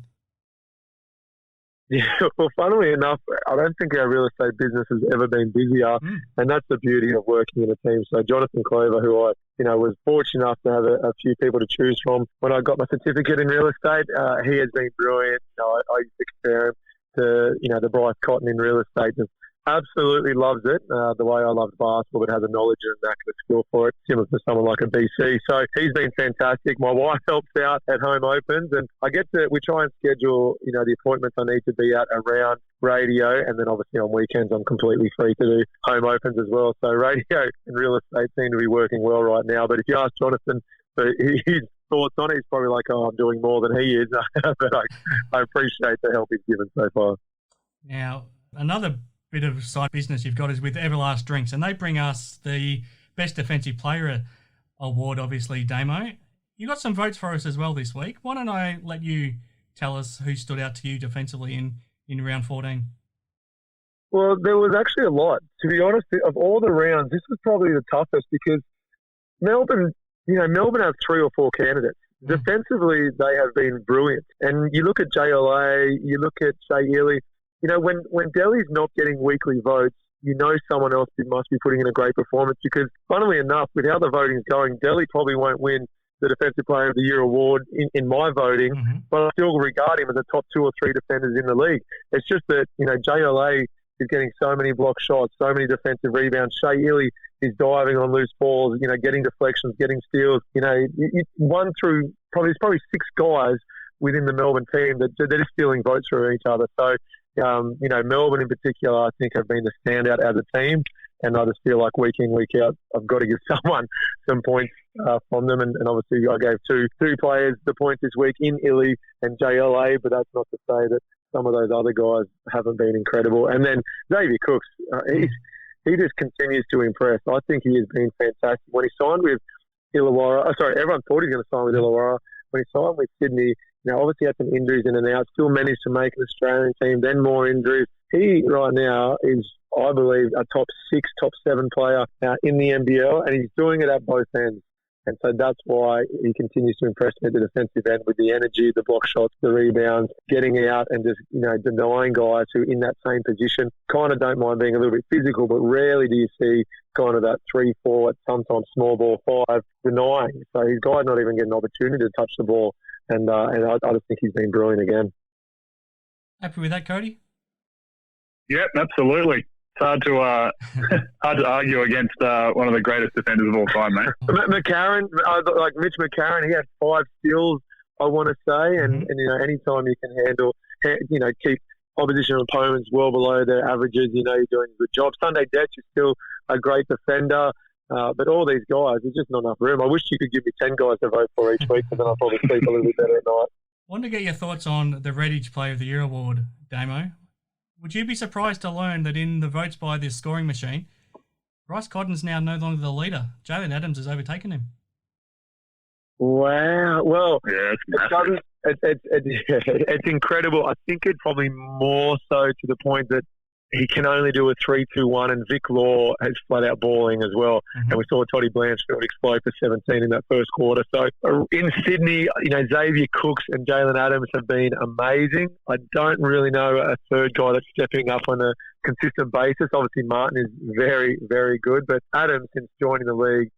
Yeah, well, funnily enough, I don't think our real estate business has ever been busier, and that's the beauty of working in a team. So Jonathan Clover, who I, was fortunate enough to have a few people to choose from when I got my certificate in real estate, he has been brilliant. I used to compare him to, the Bryce Coddon in real estate. Just absolutely loves it, the way I loved basketball, but has a knowledge and an accurate skill for it, similar to someone like a BC. So he's been fantastic. My wife helps out at home opens, and we try and schedule, the appointments I need to be at around radio, and then obviously on weekends I'm completely free to do home opens as well. So radio and real estate seem to be working well right now. But if you ask Jonathan for his thoughts on it, he's probably like, I'm doing more than he is. But I appreciate the help he's given so far. Now, another bit of side business you've got is with Everlast Drinks, and they bring us the Best Defensive Player award, obviously, Damo. You got some votes for us as well this week. Why don't I let you tell us who stood out to you defensively in round 14? Well, there was actually a lot. To be honest, of all the rounds, this was probably the toughest because Melbourne have 3 or 4 candidates. Defensively, they have been brilliant. And you look at JLA, you look at Shea, when Delhi's not getting weekly votes, someone else must be putting in a great performance because, funnily enough, with how the voting's going, Delhi probably won't win the Defensive Player of the Year award in my voting, but I still regard him as a top 2 or 3 defenders in the league. It's just that, JLA is getting so many block shots, so many defensive rebounds. Shea is diving on loose balls, getting deflections, getting steals. There's probably 6 guys within the Melbourne team that are stealing votes from each other. So, Melbourne in particular, I think, have been the standout as a team. And I just feel like week in, week out, I've got to give someone some points from them. And obviously, I gave two players the points this week in Illy and JLA, but that's not to say that some of those other guys haven't been incredible. And then Xavier Cooks, he just continues to impress. I think he has been fantastic. When he signed with Illawarra, everyone thought he was going to sign with Illawarra. When he signed with Sydney, obviously had some injuries in and out, still managed to make an Australian team, then more injuries. He right now is, I believe, a top 6, top 7 player in the NBL, and he's doing it at both ends. And so that's why he continues to impress me at the defensive end with the energy, the block shots, the rebounds, getting out and just, denying guys who in that same position kind of don't mind being a little bit physical, but rarely do you see kind of that 3, 4, sometimes small ball 5 denying. So his guy not even getting an opportunity to touch the ball. And I just think he's been brilliant again. Happy with that, Cody? Yep, absolutely. It's hard to argue against one of the greatest defenders of all time, mate. McCarron, like Mitch McCarron, he had 5 steals, I want to say, and anytime you can handle, keep opposition opponents well below their averages, you're doing a good job. Sunday Dech is still a great defender. But all these guys, there's just not enough room. I wish you could give me 10 guys to vote for each week, and then I'll probably sleep a little bit better at night. I want to get your thoughts on the Redditch Player of the Year award, Damo. Would you be surprised to learn that in the votes by this scoring machine, Bryce Coddon's now no longer the leader? Jaylen Adams has overtaken him. Wow. Well, yeah, it's incredible. I think it's probably more so to the point that he can only do a 3-2-1, and Vic Law has flat out balling as well. And we saw Toddy Blanchfield explode for 17 in that first quarter. So in Sydney, Xavier Cooks and Jaylen Adams have been amazing. I don't really know a third guy that's stepping up on a consistent basis. Obviously, Martin is very, very good, but Adams, since joining the league,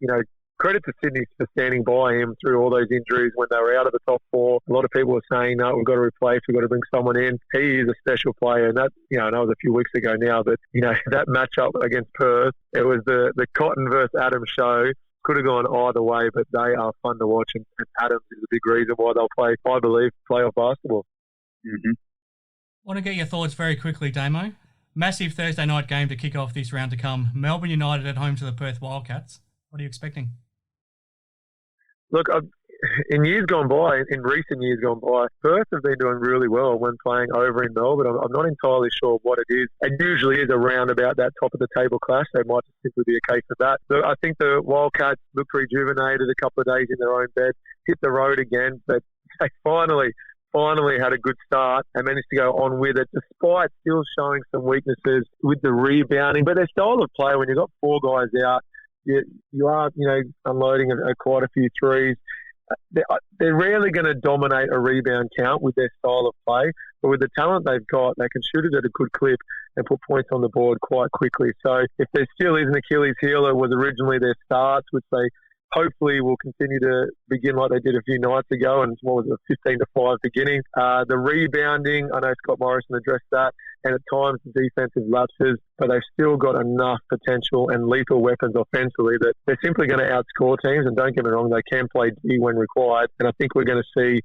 credit to Sydney for standing by him through all those injuries when they were out of the top four. A lot of people were saying, no, we've got to replace, we've got to bring someone in. He is a special player, and that, I know it was a few weeks ago now, but, that matchup against Perth, it was the Coddon versus Adams show. Could have gone either way, but they are fun to watch, and Adams is a big reason why they'll play, I believe, playoff basketball. Mm-hmm. Want to get your thoughts very quickly, Damo. Massive Thursday night game to kick off this round to come. Melbourne United at home to the Perth Wildcats. What are you expecting? Look, in recent years gone by, Perth have been doing really well when playing over in Melbourne. I'm not entirely sure what it is. It usually is around about that top of the table clash. So it might just simply be a case of that. So I think the Wildcats looked rejuvenated a couple of days in their own bed, hit the road again, but they finally had a good start and managed to go on with it, despite still showing some weaknesses with the rebounding. But their style of play, when you've got four guys out, you are, unloading quite a few threes. They're rarely going to dominate a rebound count with their style of play, but with the talent they've got, they can shoot it at a good clip and put points on the board quite quickly. So if there still is an Achilles heel, it was originally their starts, which they hopefully will continue to begin like they did a few nights ago, and what was it, 15-5 beginning. The rebounding, I know Scott Morrison addressed that, and at times the defensive lapses, but they've still got enough potential and lethal weapons offensively that they're simply going to outscore teams. And don't get me wrong, they can play D when required, and I think we're going to see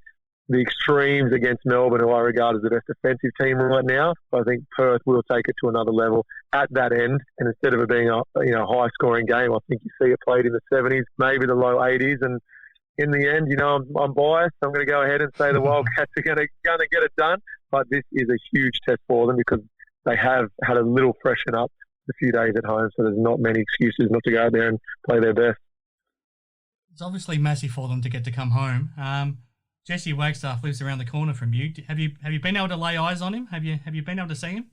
the extremes against Melbourne, who I regard as the best defensive team right now. I think Perth will take it to another level at that end, and instead of it being a high-scoring game, I think you see it played in the 70s, maybe the low 80s, and in the end, I'm biased. I'm going to go ahead and say the Wildcats are going to get it done, but this is a huge test for them because they have had a little freshen up a few days at home, so there's not many excuses not to go out there and play their best. It's obviously massive for them to get to come home. Jesse Wagstaff lives around the corner from you. Have you been able to lay eyes on him? Have you been able to see him?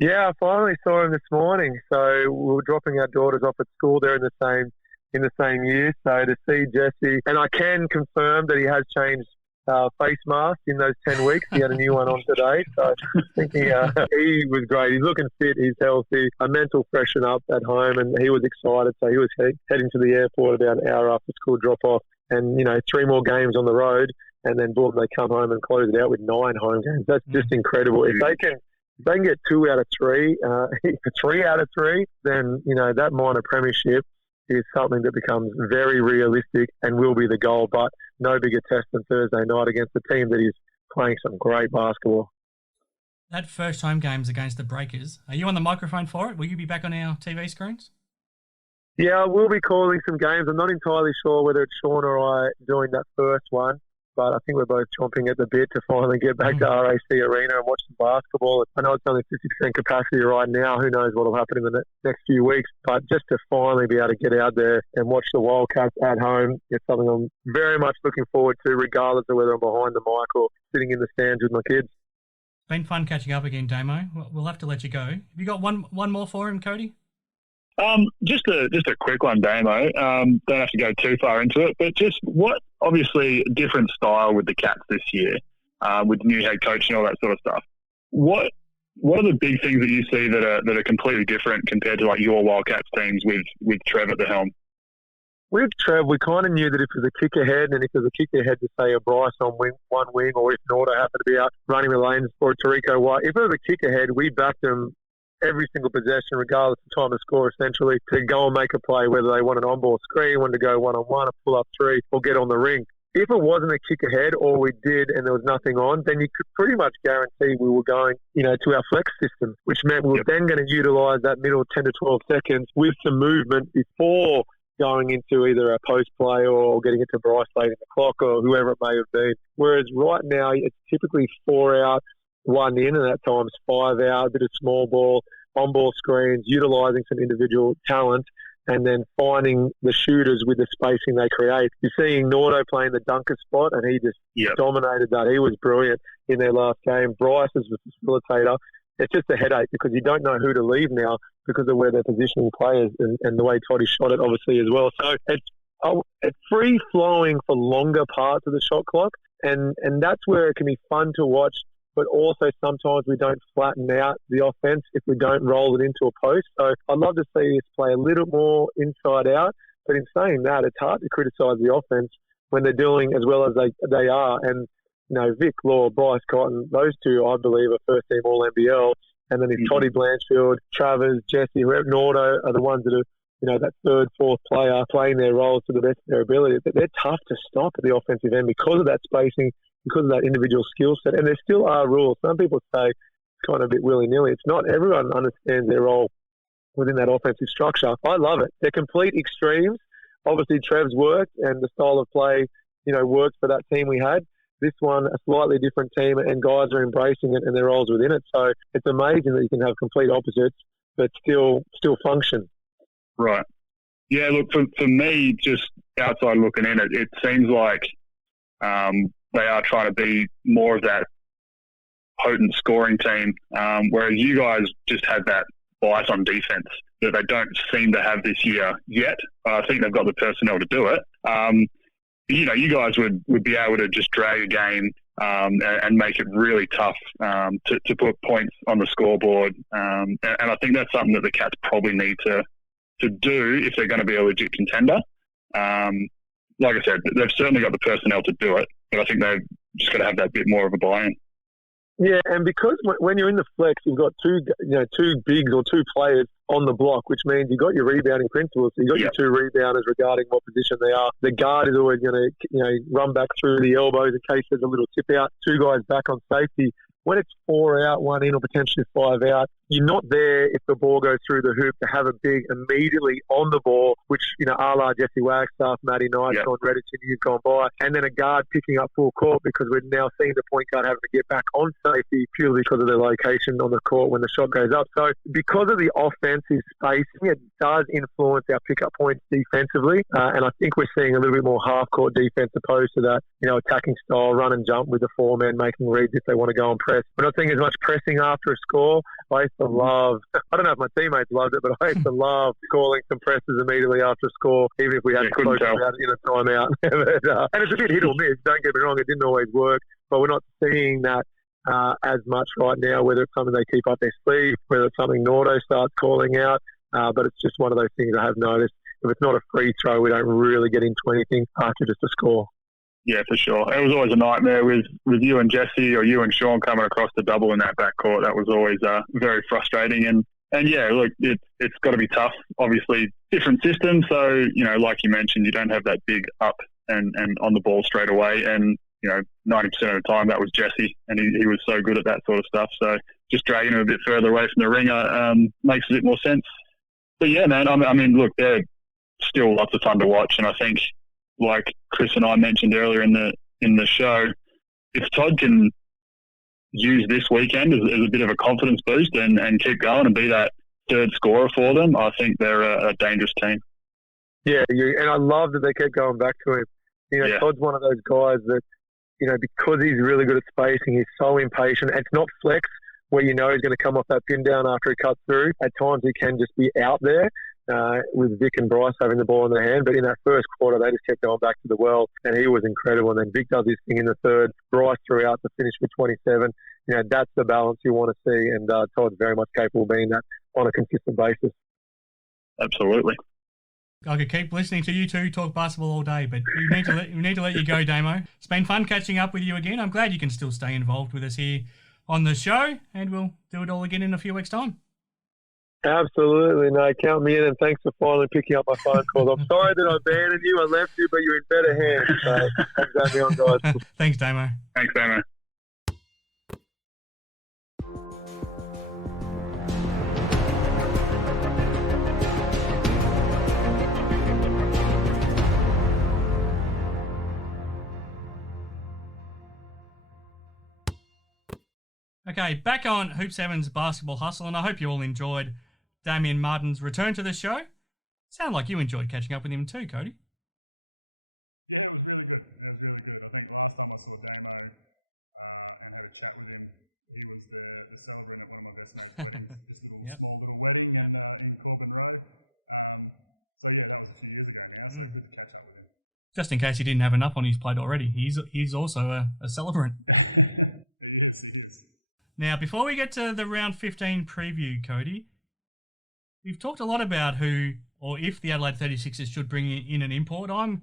Yeah, I finally saw him this morning. So we were dropping our daughters off at school. They're in the same year. So to see Jesse, and I can confirm that he has changed face mask in those 10 weeks. He had a new one on today. So I think he was great. He's looking fit. He's healthy. A mental freshen up at home, and he was excited. So he was heading to the airport about an hour after school drop off. And, 3 more games on the road, and then boom, they come home and close it out with 9 home games. That's just incredible. If they can get 2 out of 3, 3 out of 3, then, that minor premiership is something that becomes very realistic and will be the goal, but no bigger test than Thursday night against a team that is playing some great basketball. That first home game's against the Breakers. Are you on the microphone for it? Will you be back on our TV screens? Yeah, we'll be calling some games. I'm not entirely sure whether it's Sean or I doing that first one, but I think we're both chomping at the bit to finally get back to RAC Arena and watch some basketball. I know it's only 50% capacity right now. Who knows what will happen in the next few weeks, but just to finally be able to get out there and watch the Wildcats at home is something I'm very much looking forward to, regardless of whether I'm behind the mic or sitting in the stands with my kids. It's been fun catching up again, Damo. We'll have to let you go. Have you got one more for him, Cody? Just a quick one, Damo. Don't have to go too far into it, but just obviously different style with the Cats this year, with new head coach and all that sort of stuff. What are the big things that you see that are completely different compared to like your Wildcats teams with Trev at the helm? With Trev, we kind of knew that if it was a kick ahead, and if there's a kick ahead to say a Bryce on one wing, or if Nordo happened to be out running the lanes, or Tariko White, if it was a kick ahead, we backed them every single possession, regardless of time to score, essentially, to go and make a play, whether they want an on-ball screen, wanted to go one-on-one, a pull-up 3, or get on the ring. If it wasn't a kick ahead, or we did and there was nothing on, then you could pretty much guarantee we were going, to our flex system, which meant we were then going to utilise that middle 10 to 12 seconds with some movement before going into either a post play or getting it to Bryce late in the clock or whoever it may have been. Whereas right now, it's typically 4 out, 1 in, and at times 5 out, a bit of small ball, on-ball screens, utilising some individual talent, and then finding the shooters with the spacing they create. You're seeing Nordo playing the dunker spot, and he just dominated that. He was brilliant in their last game. Bryce is the facilitator. It's just a headache because you don't know who to leave now because of where they're positioning players and the way Toddy shot it, obviously, as well. So it's free-flowing for longer parts of the shot clock, and that's where it can be fun to watch, but also sometimes we don't flatten out the offense if we don't roll it into a post. So I'd love to see us play a little more inside out But in saying that, it's hard to criticise the offense when they're doing as well as they are. And, Vic, Law, Bryce, Coddon, those two, I believe, are first-team All-NBL. And then it's Toddy, Blanchfield, Travers, Jesse, Nordo are the ones that are, that third, fourth player playing their roles to the best of their ability. But they're tough to stop at the offensive end because of that spacing, because of that individual skill set. And there still are rules. Some people say it's kind of a bit willy-nilly. It's not. Everyone understands their role within that offensive structure. I love it. They're complete extremes. Obviously, Trev's worked and the style of play, worked for that team we had. This one, a slightly different team, and guys are embracing it and their roles within it. So it's amazing that you can have complete opposites, but still function. Right. Yeah, look, for me, just outside looking in, it seems like they are trying to be more of that potent scoring team, whereas you guys just had that bias on defense that they don't seem to have this year yet. I think they've got the personnel to do it. You guys would be able to just drag a game and make it really tough to put points on the scoreboard. And I think that's something that the Cats probably need to do if they're going to be a legit contender. Like I said, they've certainly got the personnel to do it, but I think they've just got to have that bit more of a buy-in. Yeah, and because when you're in the flex, you've got two bigs or two players on the block, which means you've got your rebounding principles. So you've got your two rebounders regarding what position they are. The guard is always going to, run back through the elbows in case there's a little tip out. Two guys back on safety. When it's 4 out, 1 in, or potentially 5 out, you're not there if the ball goes through the hoop to have a big immediately on the ball, which, a la Jesse Wagstaff, Matty Knight, John Redditch in years gone by, and then a guard picking up full court because we're now seeing the point guard having to get back on safety purely because of their location on the court when the shot goes up. So because of the offensive spacing, it does influence our pickup points defensively, and I think we're seeing a little bit more half-court defense opposed to that, attacking style, run and jump with the 4 men making reads if they want to go and press. We're not seeing as much pressing after a score. I used to love, I don't know if my teammates loved it, but I used to love calling some presses immediately after a score, even if we had close about it in a timeout. And it's a bit hit or miss, don't get me wrong, it didn't always work, but we're not seeing that as much right now, whether it's something they keep up their sleeve, whether it's something Nordo starts calling out, but it's just one of those things I have noticed. If it's not a free throw, we don't really get into anything after just a score. Yeah, for sure. It was always a nightmare with you and Jesse or you and Sean coming across the double in that backcourt. That was always very frustrating. And yeah, look, it's got to be tough. Obviously, different system. So, like you mentioned, you don't have that big up and on the ball straight away. And, 90% of the time that was Jesse, and he was so good at that sort of stuff. So just dragging him a bit further away from the ringer makes a bit more sense. But yeah, man, I mean, look, they're still lots of fun to watch. And I think, like Chris and I mentioned earlier in the show, if Todd can use this weekend as a bit of a confidence boost and keep going and be that third scorer for them, I think they're a dangerous team. Yeah, and I love that they kept going back to him. Todd's one of those guys that, because he's really good at spacing, he's so impatient. It's not flex where he's going to come off that pin down after he cuts through. At times he can just be out there. With Vic and Bryce having the ball in their hand. But in that first quarter, they just kept going back to the well, and he was incredible. And then Vic does his thing in the third. Bryce threw out to finish with 27. That's the balance you want to see, and Todd's very much capable of being that on a consistent basis. Absolutely. I could keep listening to you two talk basketball all day, but we need to let you go, Damo. It's been fun catching up with you again. I'm glad you can still stay involved with us here on the show, and we'll do it all again in a few weeks' time. Absolutely. No, count me in, and thanks for finally picking up my phone calls. I'm sorry that I abandoned you. I left you, but you're in better hands. So thanks for having me on, guys. Thanks, Damo. Thanks, Damo. Okay, back on Hoop 7's Basketball Hustle, and I hope you all enjoyed Damian Martin's return to the show. Sound like you enjoyed catching up with him too, Cody. Yeah, it was really good. I think last time I saw Damo and had a chat with him, he was the celebrant at one of my best mates' weddings, just small little wedding in Corbin Row. So yeah, that was a few years ago now, so good to catch up with him. Just in case he didn't have enough on his plate already, he's also a celebrant. He is. Now, before we get to the round 15 preview, Cody, we've talked a lot about who or if the Adelaide 36ers should bring in an import. I'm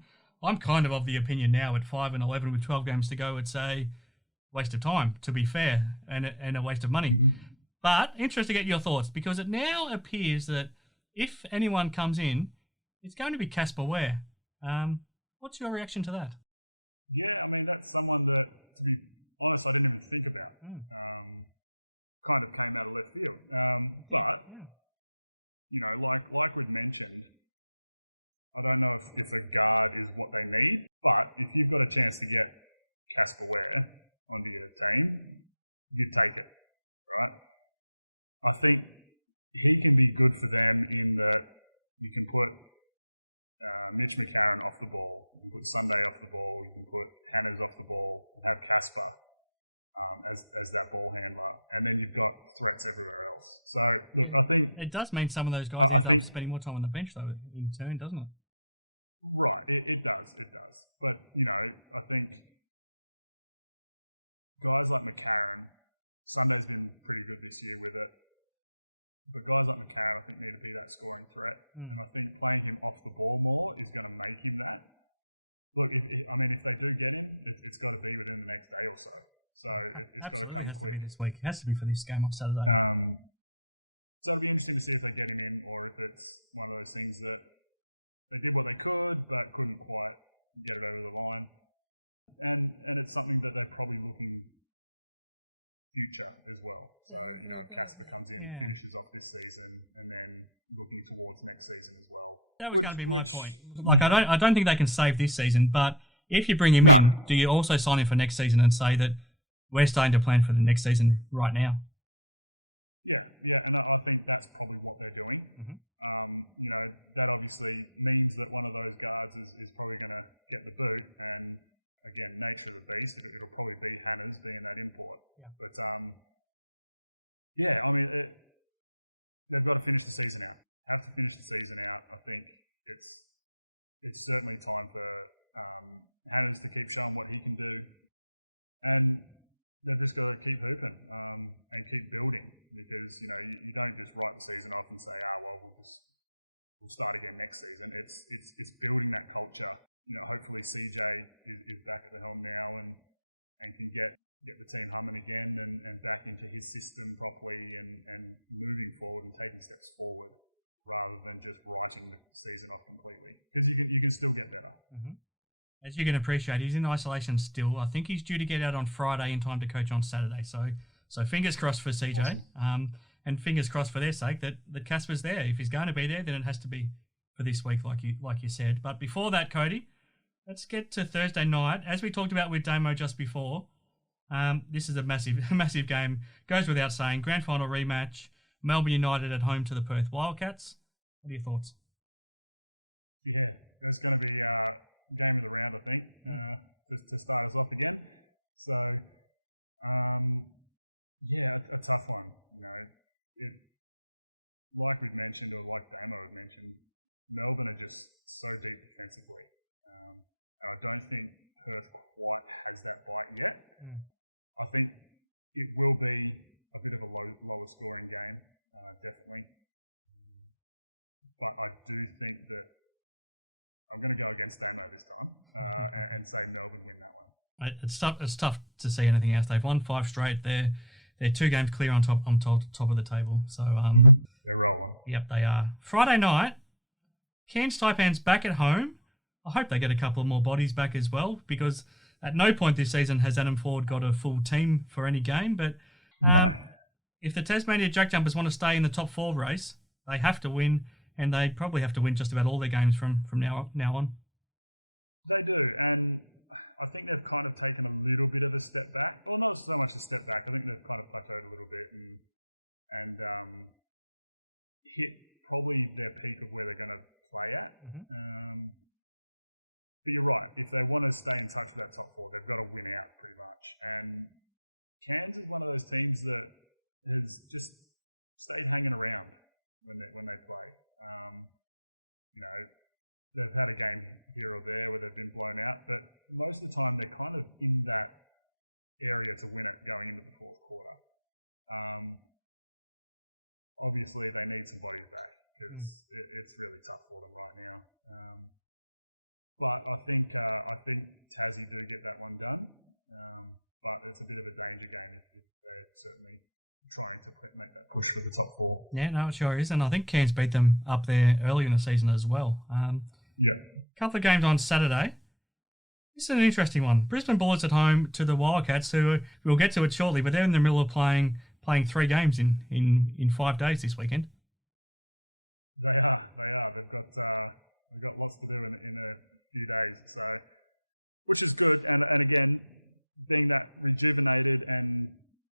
kind of the opinion now at 5-11 with 12 games to go, it's a waste of time, to be fair, and a waste of money. Mm-hmm. But interested to get your thoughts, because it now appears that if anyone comes in, it's going to be Casper Ware. What's your reaction to that? Yeah, I mean, that's someone that, to be honest, I didn't even think about. Kind of came out of left field. But, you know, like we'd mentioned, I don't know if a guard is what they need, but if you've got a chance to get Casper Ware onto your team, you'd take it, right? I think he can be good for them in that you can put Mitch McCarron off the ball, you can put Sunday off the ball, you can put Hannahs off the ball, and have Casper as that ball handler, and then you've got threats everywhere else. So, look, I think... It does mean some of those guys end up spending more time on the bench, though, in turn, doesn't it? Right, it does. But, you know, I think guys like McCarron, Sunday's been pretty good this year with it, but guys like McCarron, I think, need to be that scoring threat, and I think playing him off the ball more is going to make him that. Look, if they do get him, it's got to be within the next day or so. So it's got to come quick. This week. It has to be for this game on Saturday. So it'll be interesting to see if they get him in, or if it's one of those things that they did what they could, but couldn't quite get it over the line. And it's something that they're probably looking future as well. So, you know, if Casper comes in, finishes off this season, and then looking towards next season as well. That was going to be my point. Like, I don't think they can save this season, but if you bring him in, do you also sign him for next season and say that we're starting to plan for the next season right now? Yeah, and I think that's probably what they're doing. You know, that obviously means that one of those guards is probably going to get the boot, and again, nature of the beast, it'll probably be Hannahs being that import. But I mean, they've got to finish the season out. Have to finish the season out. I think it's certainly time for Hannahs to keep showing what he can do, and they've just got to keep hooping and keep building, because you know you don't just write the season off and say, we'll start again next season. It's building that culture. You know, hopefully CJ is back at the helm now and can get the team humming again and back into his system properly and moving forward and taking steps forward, rather than just writing the season off completely, because you can still get better. As you can appreciate, he's in isolation still. I think he's due to get out on Friday in time to coach on Saturday. So fingers crossed for CJ. Awesome. And fingers crossed for their sake that Casper's there. If he's going to be there, then it has to be for this week, like you said. But before that, Cody, let's get to Thursday night. As we talked about with Damo just before, this is a massive game. Goes without saying. Grand final rematch. Melbourne United at home to the Perth Wildcats. What are your thoughts? Yeah, there's going to be game of the round, I think, to start us off again. So, a tough one. You know, like we'd mentioned, or like Damo had mentioned, Melbourne are just so deep defensively. And I don't think Perth quite has that bite yet. I think it will be a bit of a lower scoring game, definitely. But I do think that I'm going to go against Damo this time and say Melbourne win that one. It's tough to see anything else. They've won 5 straight. They're 2 games clear on top of the table. So they're rolling. Yep, they are. Friday night, Cairns Taipans back at home. I hope they get a couple more bodies back as well, because at no point this season has Adam Ford got a full team for any game. But if the Tasmania Jack Jumpers want to stay in the top 4 race, they have to win, and they probably have to win just about all their games from now on. They do, and I think they've kind of taken a little bit of a step back. Well, not so much a step back. I think they've kind of plateaued a little bit and hit probably their peak of where they're going to play at. But you're right. If they want to stay in touch with that top 4, they've got to win out pretty much. And Cairns is one of those teams that has just stayed hanging around when they play. You know, they've had a game here or there where they've been blown out, but most of the time they're kind of in that area to win it going into the 4th quarter. Obviously, they need some bodies back, because it's really tough for them right now. But I think Tassie do get that one done. But it's a bit of a danger game if they're certainly trying to make that push for the top 4. Yeah, no, it sure is. And I think Cairns beat them up there early in the season as well. A couple of games on Saturday. This is an interesting one. Brisbane Bullets at home to the Wildcats, who we'll get to it shortly, but they're in the middle of playing 3 games in 5 days this weekend. They are. They've got lots to do in a few days, so which is good. And again, being that rejuvenated and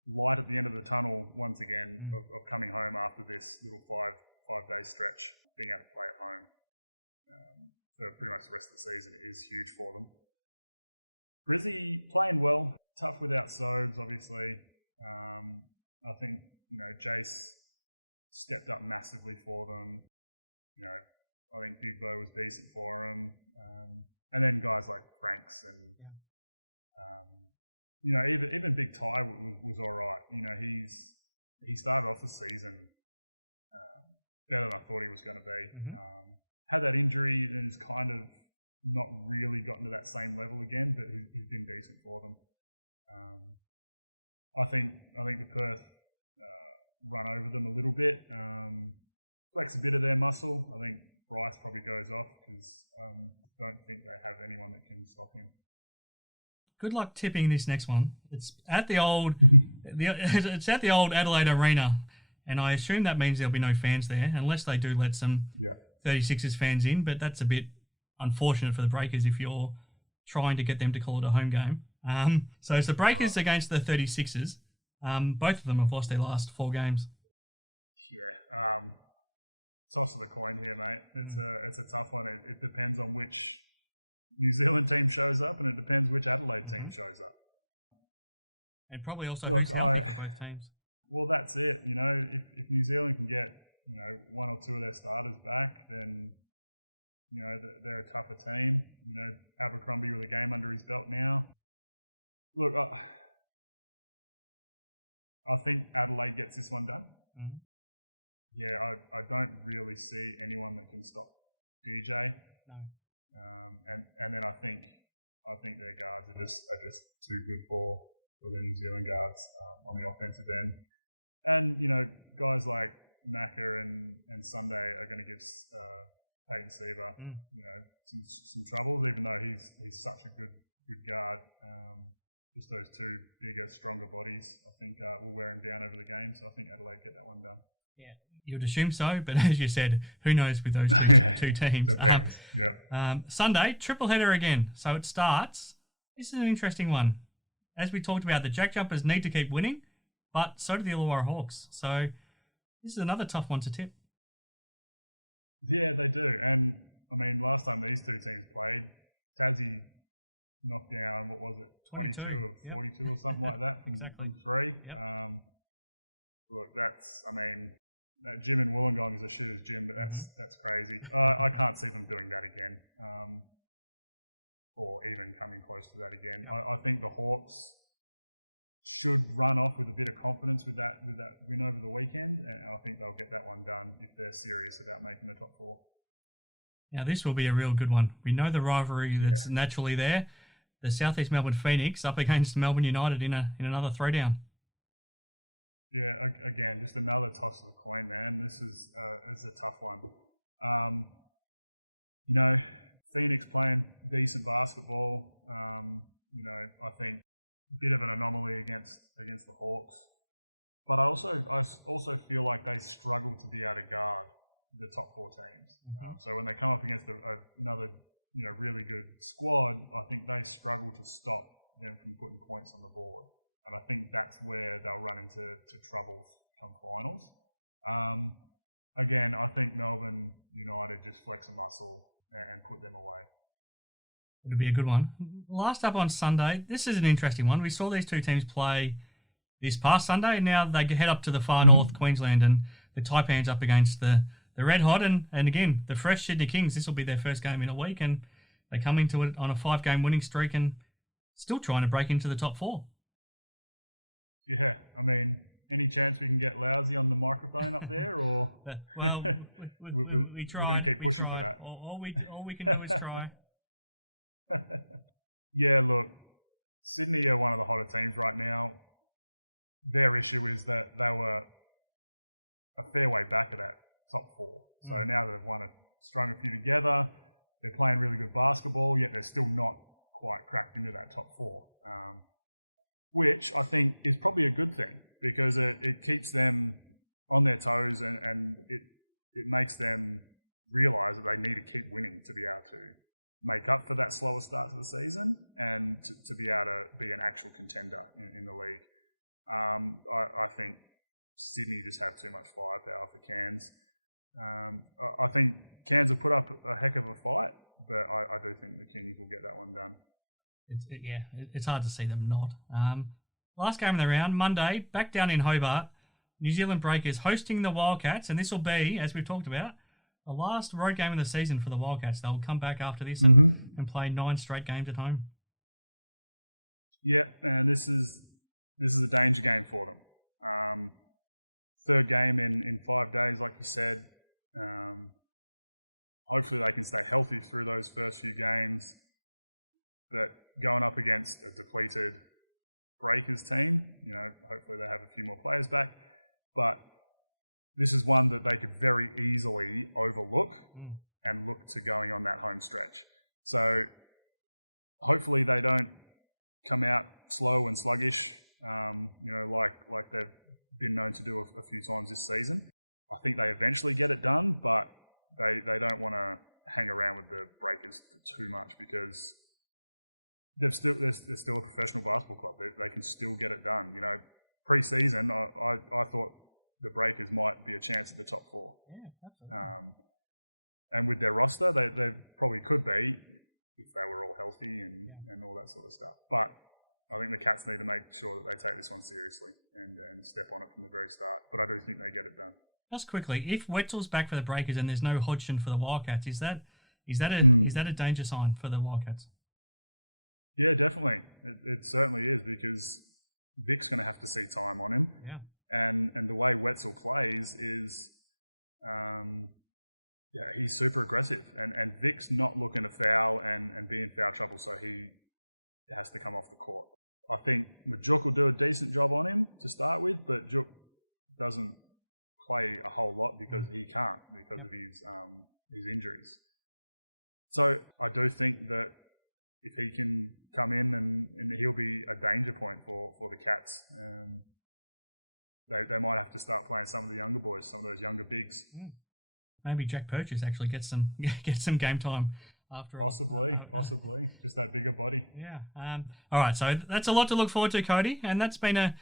light at the end of the tunnel once again of coming home after this little five-day stretch, being able to play at home for pretty much the rest of the season is huge for them. Brizzy playing well, tough without Sobes, obviously. I think, Jace stepped up massively for them. I think Digbeu was decent for him. And then guys like Franks and, even Big Ty was all right. He started off the season better than I thought he was going to be. Had that injury and is kind of not really gotten to that same level again, but he's been decent for them. I think the Perth run over them a little bit, flex a bit of their muscle. I think Bryce probably goes off because I don't think they have anyone that can stop him. Good luck tipping this next one. It's at the old Adelaide Arena, and I assume that means there'll be no fans there unless they do let some 36ers fans in. But that's a bit unfortunate for the Breakers if you're trying to get them to call it a home game. So it's the Breakers against the 36ers. Both of them have lost their last 4 games. Yeah, toss of the coin here, mate. It's a tough one. It depends on which New Zealand team shows up, and it depends which Adelaide team shows up. And probably also who's healthy for both teams. Well, that's it. If New Zealand can get 1 or 2 of their starters back, then they're a tougher team. Abercrombie with a game under his belt now. Look, I think Adelaide gets this one done. Yeah, I don't really see anyone that can stop DJ. No. And then I think their guards are just too good for the New Zealand guards on the offensive end. And guys like Macca and Sunday are going to give Peyton Seaver some troubles, even though he's such a good guard. Just those 2 bigger, stronger bodies, I think, will wear him down over the game. So I think Adelaide get that one done. Yeah, you'd assume so, but as you said, who knows with those two teams. Sunday, triple header again. So it starts. This is an interesting one. As we talked about, the Jack Jumpers need to keep winning, but so do the Illawarra Hawks. So this is another tough one to tip. Yeah, they do. And, last time these 2 teams played, Tassie knocked down, 22 of 42 or something like that from 3. Yep. Look, that gym in Wollongong is a shooter's gym, but that's crazy. I can't see them doing that again, or even coming close to that again. I think the Hawks should run off with a bit of confidence with that win over the weekend, and I think they'll get that one done if they're serious about making the top 4. Now, this will be a real good one. We know the rivalry that's naturally there. The South East Melbourne Phoenix up against Melbourne United in another throwdown. Yeah, again, just another toss of the coin, man. This is a tough one. Phoenix playing decent basketball. I think a bit of an anomaly against the Hawks, but I also feel like they struggle to be able to guard the top 4 teams. So when they come up against another really good squad, I think they struggle to stop them from putting points on the board. And I think that's where they'll run into troubles come finals. Again, I think Melbourne United just flex a muscle and put them away. It'll be a good one. Last up on Sunday, this is an interesting one. We saw these 2 teams play this past Sunday, and now they head up to the far north, Queensland, and the Taipans up against the Red Hot, and again, the fresh Sydney Kings. This will be their first game in a week, and they come into it on a 5-game winning streak and still trying to break into the top 4. Yeah, any chance we can get Lousy on the microphone up there, or well, we tried. We're going to keep pushing for that. All we can do is try. Yeah, look, Sydney are one of the hotter teams right now. Their issue is that they were a fair way back of that top four. So now that they've strung a few together, they're playing really good basketball, yet they're still not quite cracked into that top four, which I think is probably a good thing because it keeps them on their toes and it makes them realise that they need to keep winning to be able to make up for that slower start to the season and to be able to be an actual contender in the league. I think Sydney just have too much firepower for Cairns. I think Cairns will put up a heck of a fight, but I do think the Kingies will get that one done. It's hard to see them not. Last game of the round, Monday, back down in Hobart, New Zealand Breakers hosting the Wildcats, and this will be, as we've talked about, the last road game of the season for the Wildcats. They'll come back after this and play 9 straight games at home. Yeah, and this is a danger game for them. Third game in 5 days, like you said. Hopefully they can stay healthy through those first few games. But going up against a depleted Breakers team, hopefully they have a few more players back. But this is one that they could very easily overlook and look to going on that home stretch. So hopefully they don't come out slow and sluggish, like they've been known to do a few times this season. I think they eventually get it done, but they don't want to hang around with the Breakers for too much because they're still a professional basketball club. They can still get it done. Pre-season, I thought the Breakers might be a chance at the top 4. Yeah, absolutely. And with their roster, they probably could be if they were all healthy and all that sort of stuff. But I think the Cats need to make sure that they take this one seriously and step on it from the very start. But I do think they get it done. Just quickly, if Wetzel's back for the Breakers and there's no Hodgson for the Wildcats, is that a danger sign for the Wildcats? Yeah, definitely. It certainly is because Vic's going to have to see time on him. Yeah. And the way Wetzel plays is, he's super aggressive. And Vic's not looking to foul and be in foul trouble, so he has to come off the court. I think Majuk will do a decent job on him to start with, but Juk doesn't play a whole lot because he can't because of his injuries. So I do think that if he can come in and he'll be a danger point for the Cats. They might have to start playing some of the younger boys, some of those younger bigs. Maybe Jack Purchase actually gets some game time after. Possibly, just that bigger body. Yeah. All right. So that's a lot to look forward to, Cody, and that's been a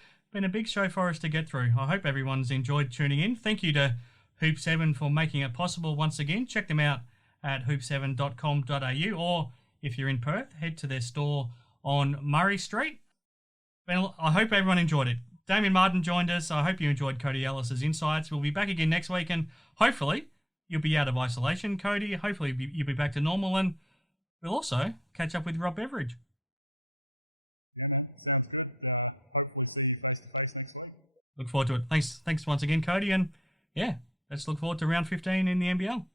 big show for us to get through. I hope everyone's enjoyed tuning in. Thank you to Hoop 7 for making it possible once again. Check them out at hoop7.com.au, or if you're in Perth, head to their store on Murray Street. Well, I hope everyone enjoyed it. Damian Martin joined us. I hope you enjoyed Cody Ellis's insights. We'll be back again next week, and hopefully you'll be out of isolation, Cody. Hopefully you'll be back to normal, and we'll also catch up with Rob Beveridge. Yeah, man. Sounds good. Hopefully see you face-to-face next week. Look forward to it. Thanks once again, Cody, and let's look forward to round 15 in the NBL.